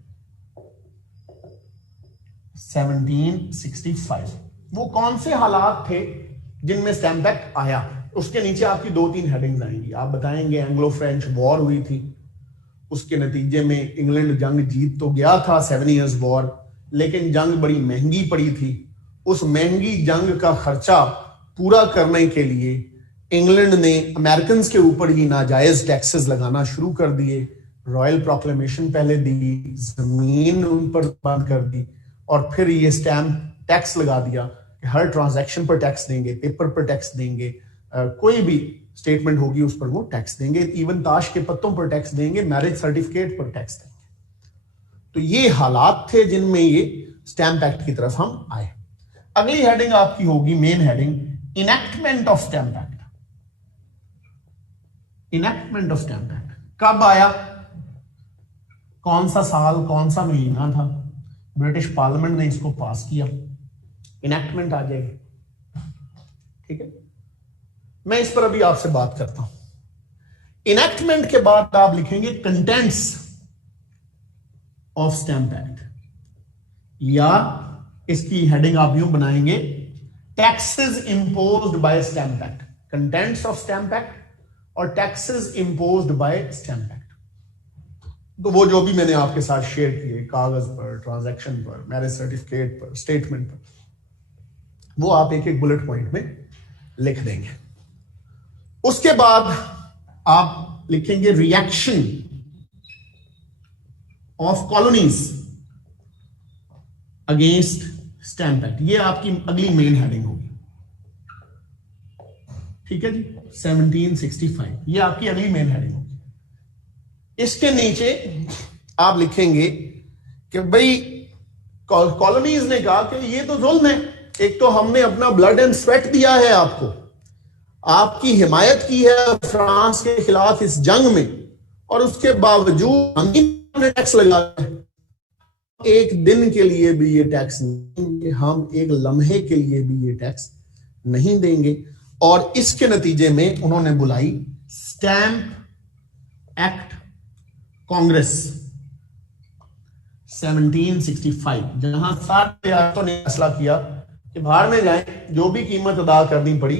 1765। वो कौन से हालात थे जिनमें स्टैम्प एक्ट आया, उसके नीचे आपकी 2-3 हेडिंग्स आएंगी। आप बताएंगे एंग्लो फ्रेंच वॉर हुई थी, उसके नतीजे में इंग्लैंड जंग जीत तो गया था, 7 इयर्स वॉर, लेकिन जंग बड़ी महंगी पड़ी थी। उस महंगी जंग का खर्चा पूरा करने के लिए इंग्लैंड ने अमेरिकन के ऊपर ही नाजायज टैक्सेस लगाना शुरू कर दिए। रॉयल प्रोक्लेमेशन पहले दी, जमीन उन पर बंद कर दी, और फिर ये स्टैम्प टैक्स लगा दिया कि हर ट्रांजैक्शन पर टैक्स देंगे, पेपर पर टैक्स देंगे, कोई भी स्टेटमेंट होगी उस पर वो टैक्स देंगे, इवन ताश के पत्तों पर टैक्स देंगे, मैरिज सर्टिफिकेट पर टैक्स देंगे। तो ये हालात थे जिनमें ये स्टैम्प एक्ट की तरफ हम आए। अगली हेडिंग आपकी होगी, main heading, enactment of stamp act. Enactment of stamp act कब आया, कौन सा साल, कौन सा महीना था, ब्रिटिश पार्लियामेंट ने इसको पास किया, इनैक्टमेंट आ जाएगी। ठीक है, मैं इस पर अभी आपसे बात करता हूं। इनैक्टमेंट के बाद आप लिखेंगे कंटेंट्स ऑफ स्टैम्प एक्ट, या इसकी हेडिंग आप यूं बनाएंगे, taxes imposed by stamp act. Contents of stamp act और taxes imposed by stamp act. तो वो जो भी मैंने आपके साथ शेयर किए, कागज पर, ट्रांजैक्शन पर, मैरिज सर्टिफिकेट पर, स्टेटमेंट पर, वो आप एक एक बुलेट पॉइंट में लिख देंगे। उसके बाद आप लिखेंगे reaction of colonies against stamp act. ये आपकी अगली मेन हेडिंग होगी। ठीक है जी, 1765 ये आपकी अगली मेन हेडिंग होगी। इसके नीचे आप लिखेंगे कि भाई कॉलोनीज ने कहा कि ये तो जुल्म है, एक तो हमने अपना ब्लड एंड स्वेट दिया है आपको, आपकी हिमायत की है फ्रांस के खिलाफ इस जंग में, और उसके बावजूद हमने टैक्स लगाया है। एक दिन के लिए भी ये टैक्स नहीं देंगे, हम एक लम्हे के लिए भी ये टैक्स नहीं देंगे। और इसके नतीजे में उन्होंने बुलाई स्टैम्प एक्ट कांग्रेस 1765, जहां सारे रियासतों ने फैसला किया कि बाहर में जाएं, जो भी कीमत अदा करनी पड़ी,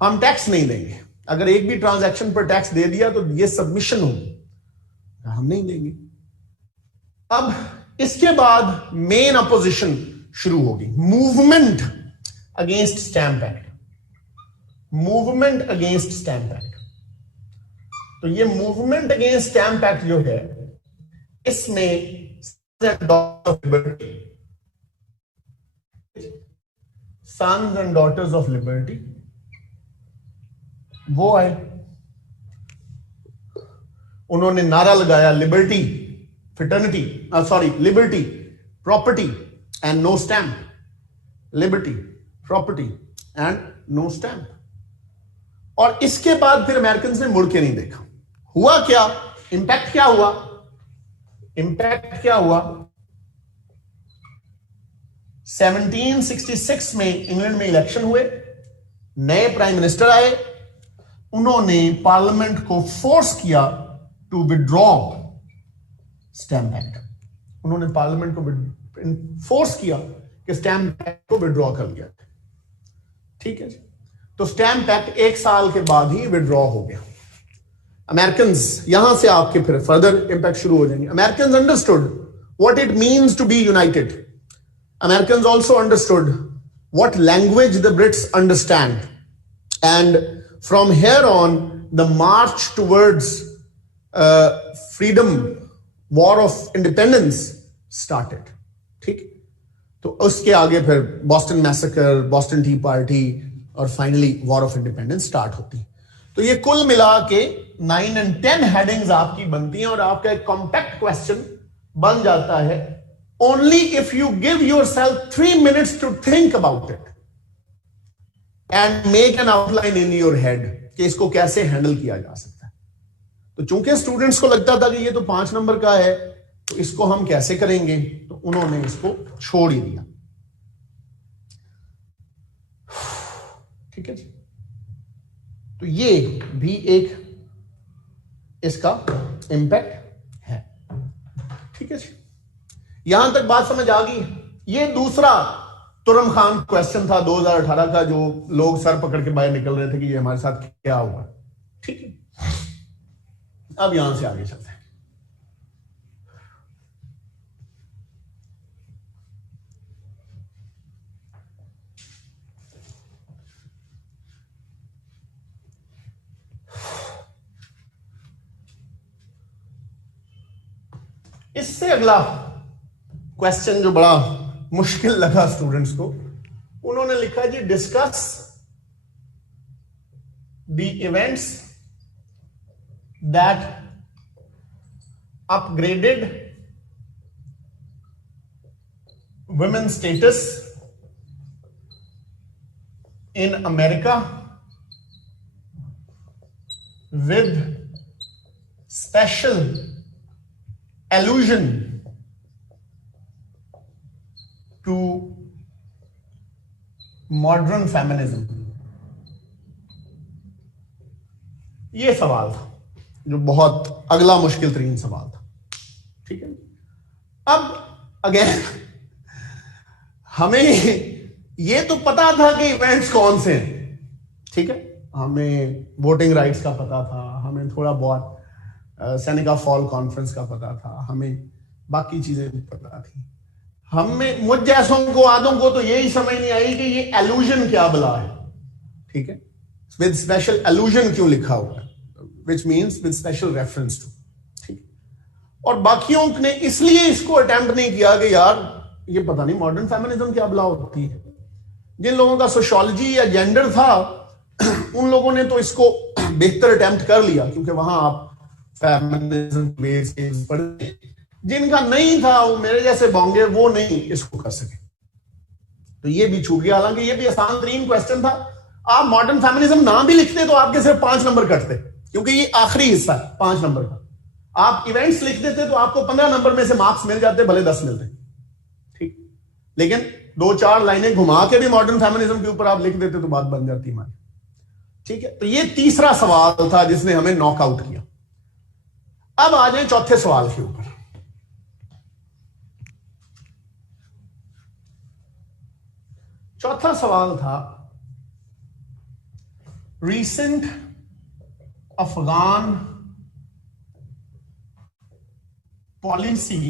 हम टैक्स नहीं देंगे। अगर एक भी ट्रांजैक्शन पर टैक्स दे दिया तो ये सबमिशन होगी, हम नहीं देंगे। अब इसके बाद मेन अपोजिशन शुरू होगी, movement against stamp act. Movement against stamp act, तो ये मूवमेंट अगेंस्ट स्टैंप एक्ट जो है, इसमें sons and daughters of liberty वो आए, उन्होंने नारा लगाया liberty fraternity, sorry liberty property and no stamp, liberty property and no stamp. और इसके बाद फिर अमेरिकन ने मुड़ के नहीं देखा। हुआ क्या, इंपैक्ट क्या हुआ, इंपैक्ट क्या हुआ, 1766 में इंग्लैंड में इलेक्शन हुए, नए प्राइम मिनिस्टर आए, उन्होंने पार्लियामेंट को फोर्स किया टू विड्रॉ स्टैंप एक्ट। उन्होंने पार्लियामेंट को फोर्स किया कि स्टैंप एक्ट को विड्रॉ कर लिया। ठीक है जी, तो स्टैंप एक्ट 1 साल के बाद ही विड्रॉ हो गया। अमेरिकन, यहां से आपके फिर फर्दर इंपैक्ट शुरू हो जाएंगे। American understood what it means to be united. Americans also understood what language the Brits understand, and from here on the march towards freedom, war of independence started. ठीक, तो उसके आगे फिर Boston massacre, Boston tea party और finally war of independence start होती। तो ये कुल मिला के 9 and 10 हेडिंग्स आपकी बनती हैं और आपका एक कॉम्पैक्ट क्वेश्चन बन जाता है only if you give yourself 3 minutes to think about it and make an outline in your head कि इसको कैसे हैंडल किया जा सकता है। तो चूंकि स्टूडेंट्स को लगता था कि ये तो 5 नंबर का है, तो इसको हम कैसे करेंगे, तो उन्होंने इसको छोड़ ही दिया। ठीक है जी, तो ये भी एक इसका इंपैक्ट है। ठीक है जी, यहां तक बात समझ आ गई। ये दूसरा तुरम खान क्वेश्चन था 2018 का, जो लोग सर पकड़ के बाहर निकल रहे थे कि ये हमारे साथ क्या हुआ। ठीक है, अब यहां से आगे चलते हैं। इससे अगला क्वेश्चन जो बड़ा मुश्किल लगा स्टूडेंट्स को, उन्होंने लिखा जी discuss the events that upgraded women status in America with special allusion to modern feminism। ये सवाल था जो बहुत अगला मुश्किल तरीन सवाल था। ठीक है, अब अगेन हमें ये तो पता था कि इवेंट्स कौन से हैं। ठीक है, हमें वोटिंग राइट्स का पता था, हमें थोड़ा बहुत सेनेका फॉल कॉन्फ्रेंस का पता था, हमें बाकी चीजें भी पता थी। हमें, मुझ जैसों को, आदों को तो यही समझ नहीं आई कि ये एलूजन क्या बला है। ठीक है, विद स्पेशल एलूजन क्यों लिखा हुआ है, which means with special reference to. ठीक, और बाकियों ने इसलिए इसको अटेम्प्ट नहीं किया कि यार ये पता नहीं मॉडर्न फेमिनिज्म क्या बला होती है। जिन लोगों का सोशियोलॉजी या जेंडर था उन लोगों ने तो इसको बेहतर अटेम्प्ट कर लिया, क्योंकि वहां आप फेमिनिज्म पढ़े। जिनका नहीं था, वो मेरे जैसे बोंगे, वो नहीं इसको कर सके, तो ये भी छूट गया। हालांकि ये भी आसान तरीन क्वेश्चन था। आप मॉडर्न फेमिनिज्म ना भी लिखते तो आपके सिर्फ 5 नंबर कटते, क्योंकि ये आखिरी हिस्सा है 5 नंबर का। आप इवेंट्स लिख देते तो आपको 15 नंबर में से मार्क्स मिल जाते, भले 10 मिलते। ठीक, लेकिन 2-4 लाइनें घुमा के भी मॉडर्न फेमिनिज्म के ऊपर आप लिख देते तो बात बन जाती हमारी। ठीक है, तो ये तीसरा सवाल था जिसने हमें नॉकआउट किया। अब आ जाए चौथे सवाल के ऊपर। चौथा सवाल था recent Afghan policy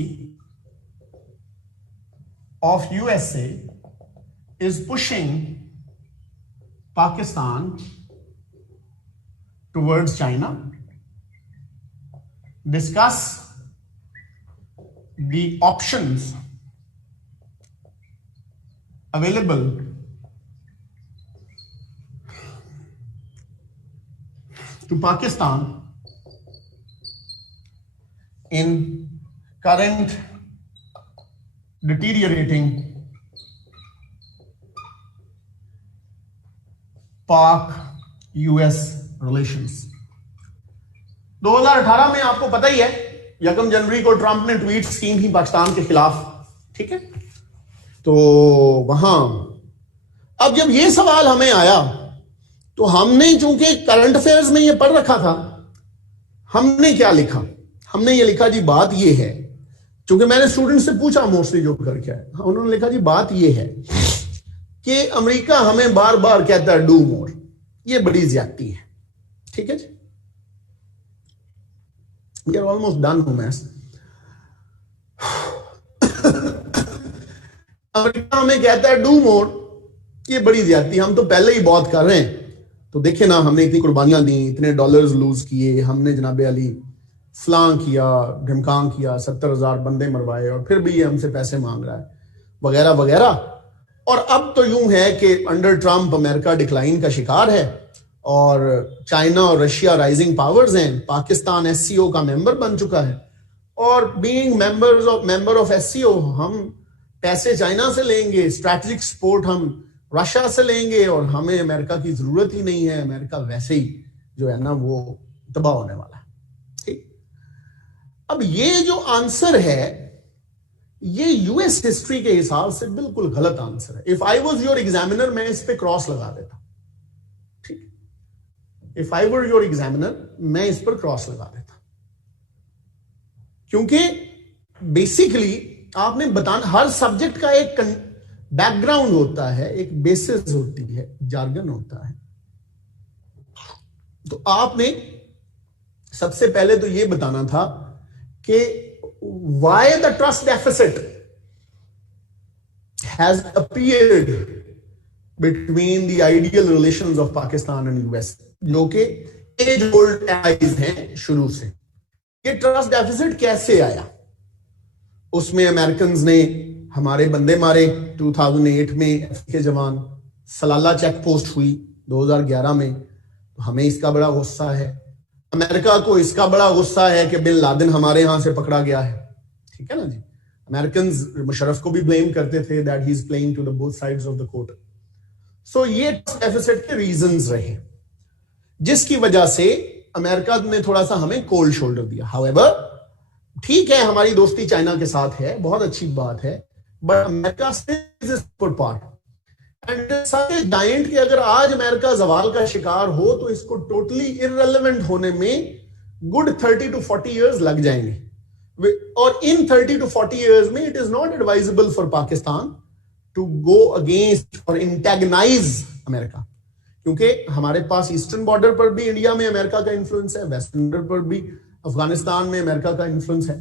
of USA is pushing Pakistan towards China. Discuss the options available to Pakistan in current deteriorating Pak-US relations. 2018 में आपको पता ही है 1 जनवरी को ट्रंप ने ट्वीट स्कीम थी पाकिस्तान के खिलाफ. ठीक है, तो वहां अब जब ये सवाल हमें आया तो हमने चूंकि करंट अफेयर्स में ये पढ़ रखा था, हमने क्या लिखा, हमने ये लिखा जी बात ये है, चूंकि मैंने स्टूडेंट से पूछा मोस्टली जो करके आए, उन्होंने लिखा जी बात ये है कि अमेरिका हमें बार बार कहता है डू मोर, ये बड़ी ज्यादती है. ठीक है जी, we are almost done Umesh. America हमें कहता है डू मोर, ये बड़ी ज्यादती, हम तो पहले ही बहुत कर रहे हैं. तो देखे ना, हमने इतनी कुर्बानियां दी, इतने डॉलर्स लूज किए, हमने जनाब अली फलां किया, ढमकां किया, 70,000 बंदे मरवाए और फिर भी ये हमसे पैसे मांग रहा है वगैरह वगैरह. और अब तो यूं है कि अंडर ट्रंप अमेरिका डिक्लाइन का शिकार है और चाइना और रशिया राइजिंग पावर्स हैं. पाकिस्तान एससीओ का मेंबर बन चुका है और बीइंग मेंबर ऑफ एससीओ हम पैसे चाइना से लेंगे, स्ट्रैटेजिक सपोर्ट हम रशिया से लेंगे और हमें अमेरिका की जरूरत ही नहीं है. अमेरिका वैसे ही जो है ना वो तबाह होने वाला है. ठीक, अब ये जो आंसर है ये यूएस हिस्ट्री के हिसाब से बिल्कुल गलत आंसर है. If I was your examiner मैं इस पे क्रॉस लगा देता. If I were your examiner, मैं इस पर क्रॉस लगा देता, क्योंकि बेसिकली आपने बताना, हर सब्जेक्ट का एक बैकग्राउंड होता है, एक बेसिस होती है, जार्गन होता है. तो आपने सबसे पहले तो यह बताना था कि why the trust deficit has appeared between the ideal relations of Pakistan and US, जो कि एज ओल्ड एलाइज हैं शुरू से. ये ट्रस्ट डेफिसिट कैसे आया? उसमें अमेरिकन ने हमारे बंदे मारे 2008 में के जवान, सलाला चेक पोस्ट हुई 2011 में, तो हमें इसका बड़ा गुस्सा है. अमेरिका को इसका बड़ा गुस्सा है कि बिन लादेन हमारे यहां से पकड़ा गया है. ठीक है ना जी, अमेरिकन मुशर्रफ को भी ब्लेम करते थे that he is playing to the both sides of the court. So ये डेफिसिट के रीजंस रहे जिसकी वजह से अमेरिका ने थोड़ा सा हमें कोल्ड शोल्डर दिया. हाउएवर ठीक है, हमारी दोस्ती चाइना के साथ है, बहुत अच्छी बात है, but America still part and सारे जायंट के अगर आज अमेरिका जवाल का शिकार हो तो इसको टोटली इररिलेवेंट होने में गुड 30 to 40 इयर्स लग जाएंगे. और इन 30 to 40 इयर्स में it is not advisable for Pakistan to go against और इंटेगनाइज अमेरिका, क्योंकि हमारे पास ईस्टर्न बॉर्डर पर भी इंडिया में अमेरिका का इन्फ्लुएंस है, वेस्टर्न बॉर्डर पर भी अफगानिस्तान में अमेरिका का इन्फ्लुएंस है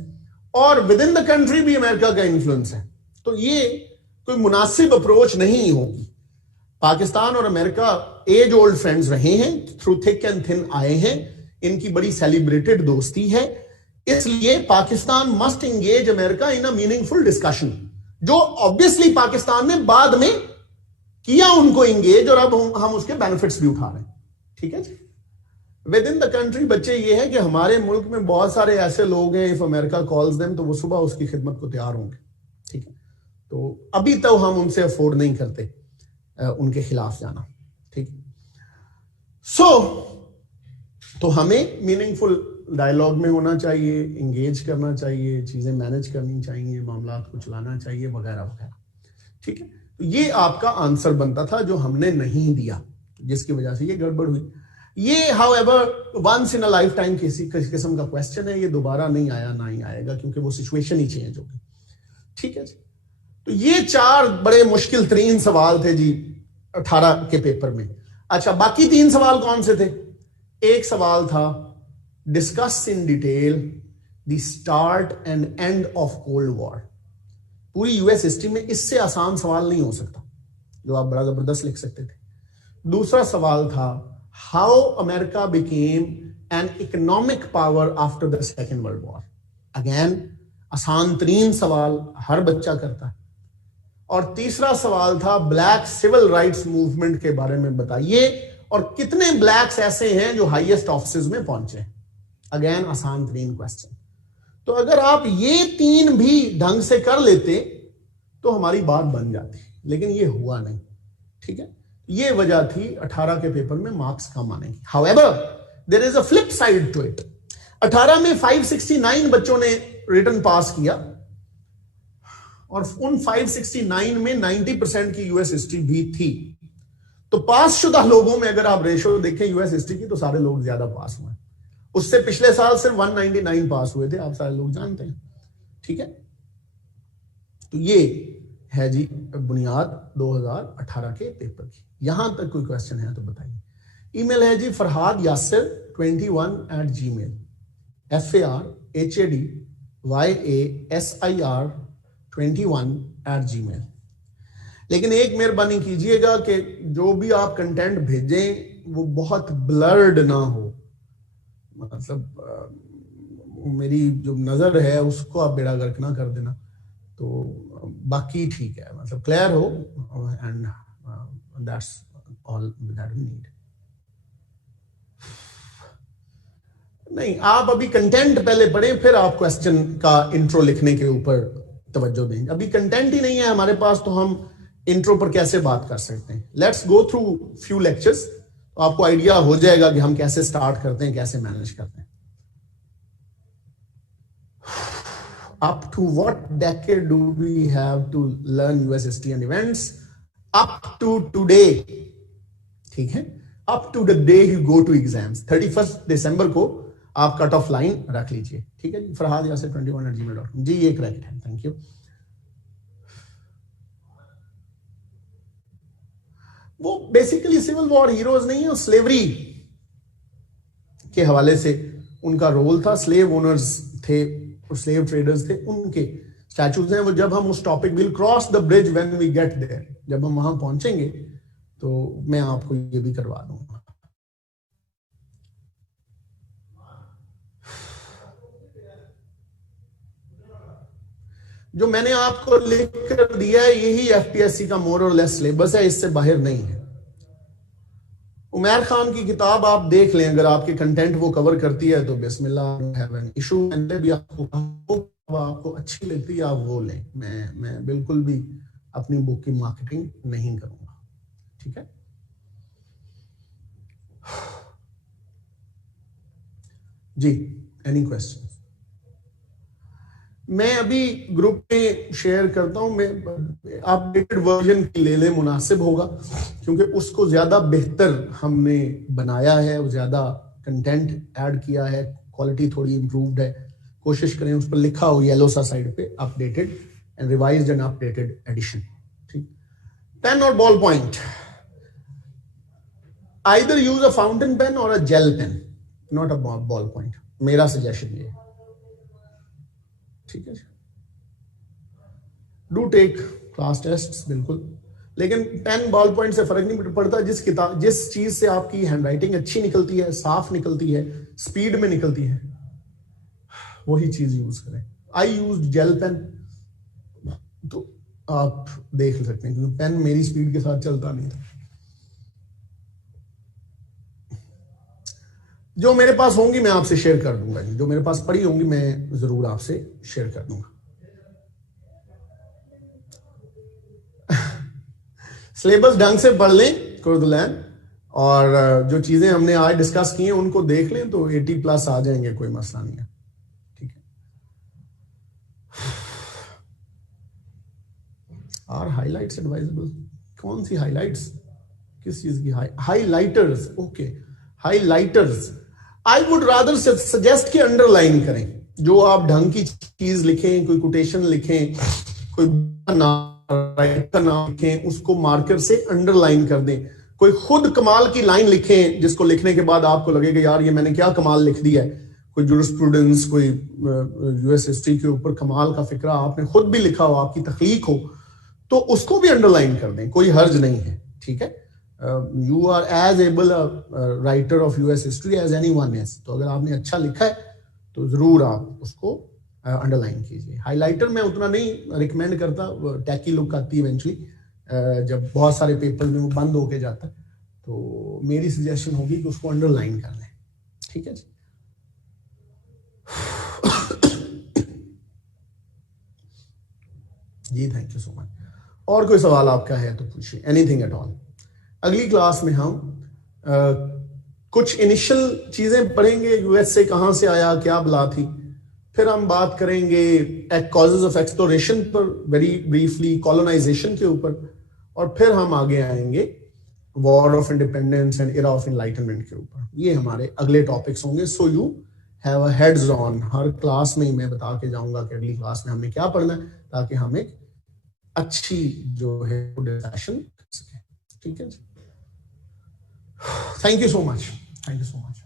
और विद इन द कंट्री भी अमेरिका का इन्फ्लुएंस है. तो ये कोई मुनासिब अप्रोच नहीं होगी. पाकिस्तान और अमेरिका एज ओल्ड फ्रेंड्स रहे हैं, थ्रू थिक एंड थिन आए हैं, इनकी बड़ी सेलिब्रेटेड दोस्ती है. इसलिए Pakistan must engage America in a meaningful discussion, जो ऑब्वियसली पाकिस्तान ने बाद में किया उनको एंगेज और अब हम उसके बेनिफिट्स भी उठा रहे हैं. ठीक है जी, विद इन द कंट्री बच्चे ये है कि हमारे मुल्क में बहुत सारे ऐसे लोग हैं, इफ अमेरिका कॉल्स देम तो वो सुबह उसकी खिदमत को तैयार होंगे. ठीक है, तो अभी तो हम उनसे अफोर्ड नहीं करते उनके खिलाफ जाना. ठीक है, तो हमें मीनिंगफुल डायलॉग में होना चाहिए, एंगेज करना चाहिए, चीजें मैनेज करनी चाहिए, मामला को चलाना चाहिए वगैरह वगैरह. ठीक है, तो ये आपका आंसर बनता था जो हमने नहीं दिया, जिसकी वजह से ये गड़बड़ हुई. ये however once in a life time किसी किस्म का क्वेश्चन है, ये दोबारा नहीं आया, ना ही आएगा, क्योंकि वो सिचुएशन ही चेंज होगी. ठीक है जी, तो ये 4 बड़े मुश्किल तरीन सवाल थे जी 18 के पेपर में। अच्छा, बाकी 3 सवाल कौन से थे? एक सवाल था discuss in detail the start and end of cold war. पूरी यूएस हिस्ट्री में इससे आसान सवाल नहीं हो सकता जो आप बड़ा जबरदस्त लिख सकते थे। दूसरा सवाल था how America became an economic power after the second world war. Again आसान तरीन सवाल, हर बच्चा करता है। और तीसरा सवाल था ब्लैक सिविल राइट्स मूवमेंट के बारे में बताइए और कितने ब्लैक्स ऐसे हैं जो हाईएस्ट ऑफिस में पहुंचे। अगेन आसान तरीन क्वेश्चन। तो अगर आप ये 3 भी ढंग से कर लेते तो हमारी बात बन जाती, लेकिन ये हुआ नहीं। ठीक है, ये वजह थी 18 के पेपर में मार्क्स कम आने की। However there is a flip side to it. 18 में 569 बच्चों ने रिटर्न पास किया और उन 569 में 90% की यूएस हिस्ट्री भी थी। तो पास शुदा लोगों में अगर आप रेशो देखें यूएस हिस्ट्री की तो सारे लोग ज्यादा पास हुए। उससे पिछले साल सिर्फ 199 पास हुए थे, आप सारे लोग जानते हैं। ठीक है, तो ये है जी बुनियाद 2018 के पेपर की। यहां तक कोई क्वेश्चन है तो बताइए। ईमेल है जी फरहाद यासिर 21@gmail, FARHADYASIR21@gmail। लेकिन एक मेहरबानी कीजिएगा कि जो भी आप कंटेंट भेजें वो बहुत ब्लर्ड ना हो। मतलब मेरी जो नजर है उसको आप बेड़ा गर्क ना कर देना। तो बाकी ठीक है, मतलब क्लियर हो, and that's all that we need. नहीं, आप अभी कंटेंट पहले पढ़ें, फिर आप क्वेश्चन का इंट्रो लिखने के ऊपर तवज्जो दें। अभी कंटेंट ही नहीं है हमारे पास तो हम इंट्रो पर कैसे बात कर सकते हैं। Let's go through few lectures, तो आपको आइडिया हो जाएगा कि हम कैसे स्टार्ट करते हैं, कैसे मैनेज करते हैं। Up to what decade do we have to learn US history and events? Up to today, ठीक है, up to the day you go to exams। 31 दिसंबर को आप कट ऑफ लाइन रख लीजिए। ठीक है जी, फरहाद यासिर 21@gmail.com। जी ये करेक्ट है, थैंक यू। वो बेसिकली सिविल वॉर हीरोज नहीं है, स्लेवरी के हवाले से उनका रोल था। स्लेव ओनर्स थे, स्लेव ट्रेडर्स थे, उनके स्टैचूज हैं वो। जब हम उस topic will cross the bridge when we get there, जब हम वहां पहुंचेंगे तो मैं आपको ये भी करवा दूंगा। जो मैंने आपको लिख कर दिया है यही एफपीएससी का मोर और लेस सिलेबस है, इससे बाहर नहीं है। उमर खान की किताब आप देख लें, अगर आपके कंटेंट वो कवर करती है तो बिस्मिल्लाह इशू। मैंने भी आपको अच्छी लगती है आप वो लें। मैं बिल्कुल भी अपनी बुक की मार्केटिंग नहीं करूंगा। ठीक है, जी एनी क्वेश्चन? मैं अभी ग्रुप में शेयर करता हूं, मैं अपडेटेड वर्जन की ले लें, मुनासिब होगा, क्योंकि उसको ज्यादा बेहतर हमने बनाया है, ज्यादा कंटेंट ऐड किया है, क्वालिटी थोड़ी इंप्रूव्ड है। कोशिश करें उस पर लिखा हो येलो सा साइड पे updated and revised and updated edition. ठीक, पेन और ball point, either use a fountain pen और a gel pen, not a ball point. मेरा सजेशन ये। ठीक है, डू टेक क्लास टेस्ट बिल्कुल, लेकिन पेन बॉल पॉइंट से फर्क नहीं पड़ता। जिस चीज से आपकी हैंडराइटिंग अच्छी निकलती है, साफ निकलती है, स्पीड में निकलती है, वही चीज यूज करें। आई यूज जेल पेन, तो आप देख सकते हैं, क्योंकि पेन मेरी स्पीड के साथ चलता नहीं था। जो मेरे पास होंगी मैं आपसे शेयर कर दूंगा, जो मेरे पास पड़ी होंगी मैं जरूर आपसे शेयर कर दूंगा। सिलेबस ढंग से पढ़ लें कुर्दुलैन, और जो चीजें हमने आज डिस्कस की हैं उनको देख लें तो 80+ आ जाएंगे, कोई मसला नहीं है। ठीक है, आर हाइलाइट्स एडवाइजेबल? कौन सी हाइलाइट्स, किस चीज की? Highlighters, okay, highlighters. I would rather suggest कि अंडरलाइन करें। जो आप ढंग की चीज लिखें, कोई कोटेशन लिखें, कोई राइटर का नाम लिखें, उसको मार्कर से अंडरलाइन कर दें। कोई खुद कमाल की लाइन लिखें जिसको लिखने के बाद आपको लगेगा यार ये मैंने क्या कमाल लिख दिया है। कोई जूरिस्प्रूडेंस, कोई यूएस हिस्ट्री के ऊपर कमाल का फिक्रा आपने खुद भी लिखा हो, आपकी तख्लीक हो, तो उसको भी अंडरलाइन कर दें, कोई हर्ज नहीं है। ठीक है, you are as able writer of US history as anyone else. तो अगर आपने अच्छा लिखा है तो जरूर आप उसको अंडरलाइन कीजिए। हाइलाइटर मैं उतना नहीं रिकमेंड करता, टैकी लुक आती है इवेंचुअली, जब बहुत सारे पेपर में वो बंद होके जाता है। तो मेरी सजेशन होगी कि उसको अंडरलाइन कर लें। ठीक है जी। जी थैंक यू सो मच। और कोई सवाल आपका है तो पूछिए, एनीथिंग एट ऑल। अगली क्लास में हम कुछ इनिशियल चीजें पढ़ेंगे, यूएस से कहां से आया, क्या बला थी। फिर हम बात करेंगे कॉजेज ऑफ एक्सप्लोरेशन पर वेरी ब्रीफली, कॉलोनाइजेशन के ऊपर, और फिर हम आगे आएंगे war of independence and era of enlightenment के ऊपर। ये हमारे अगले टॉपिक्स होंगे। So you have a heads on. Her class में मैं बता के जाऊंगा कि अगली क्लास में हमें क्या पढ़ना है, ताकि हम एक अच्छी जो है डिस्कशन कर सकें। ठीक है जी। Thank you so much. Thank you so much.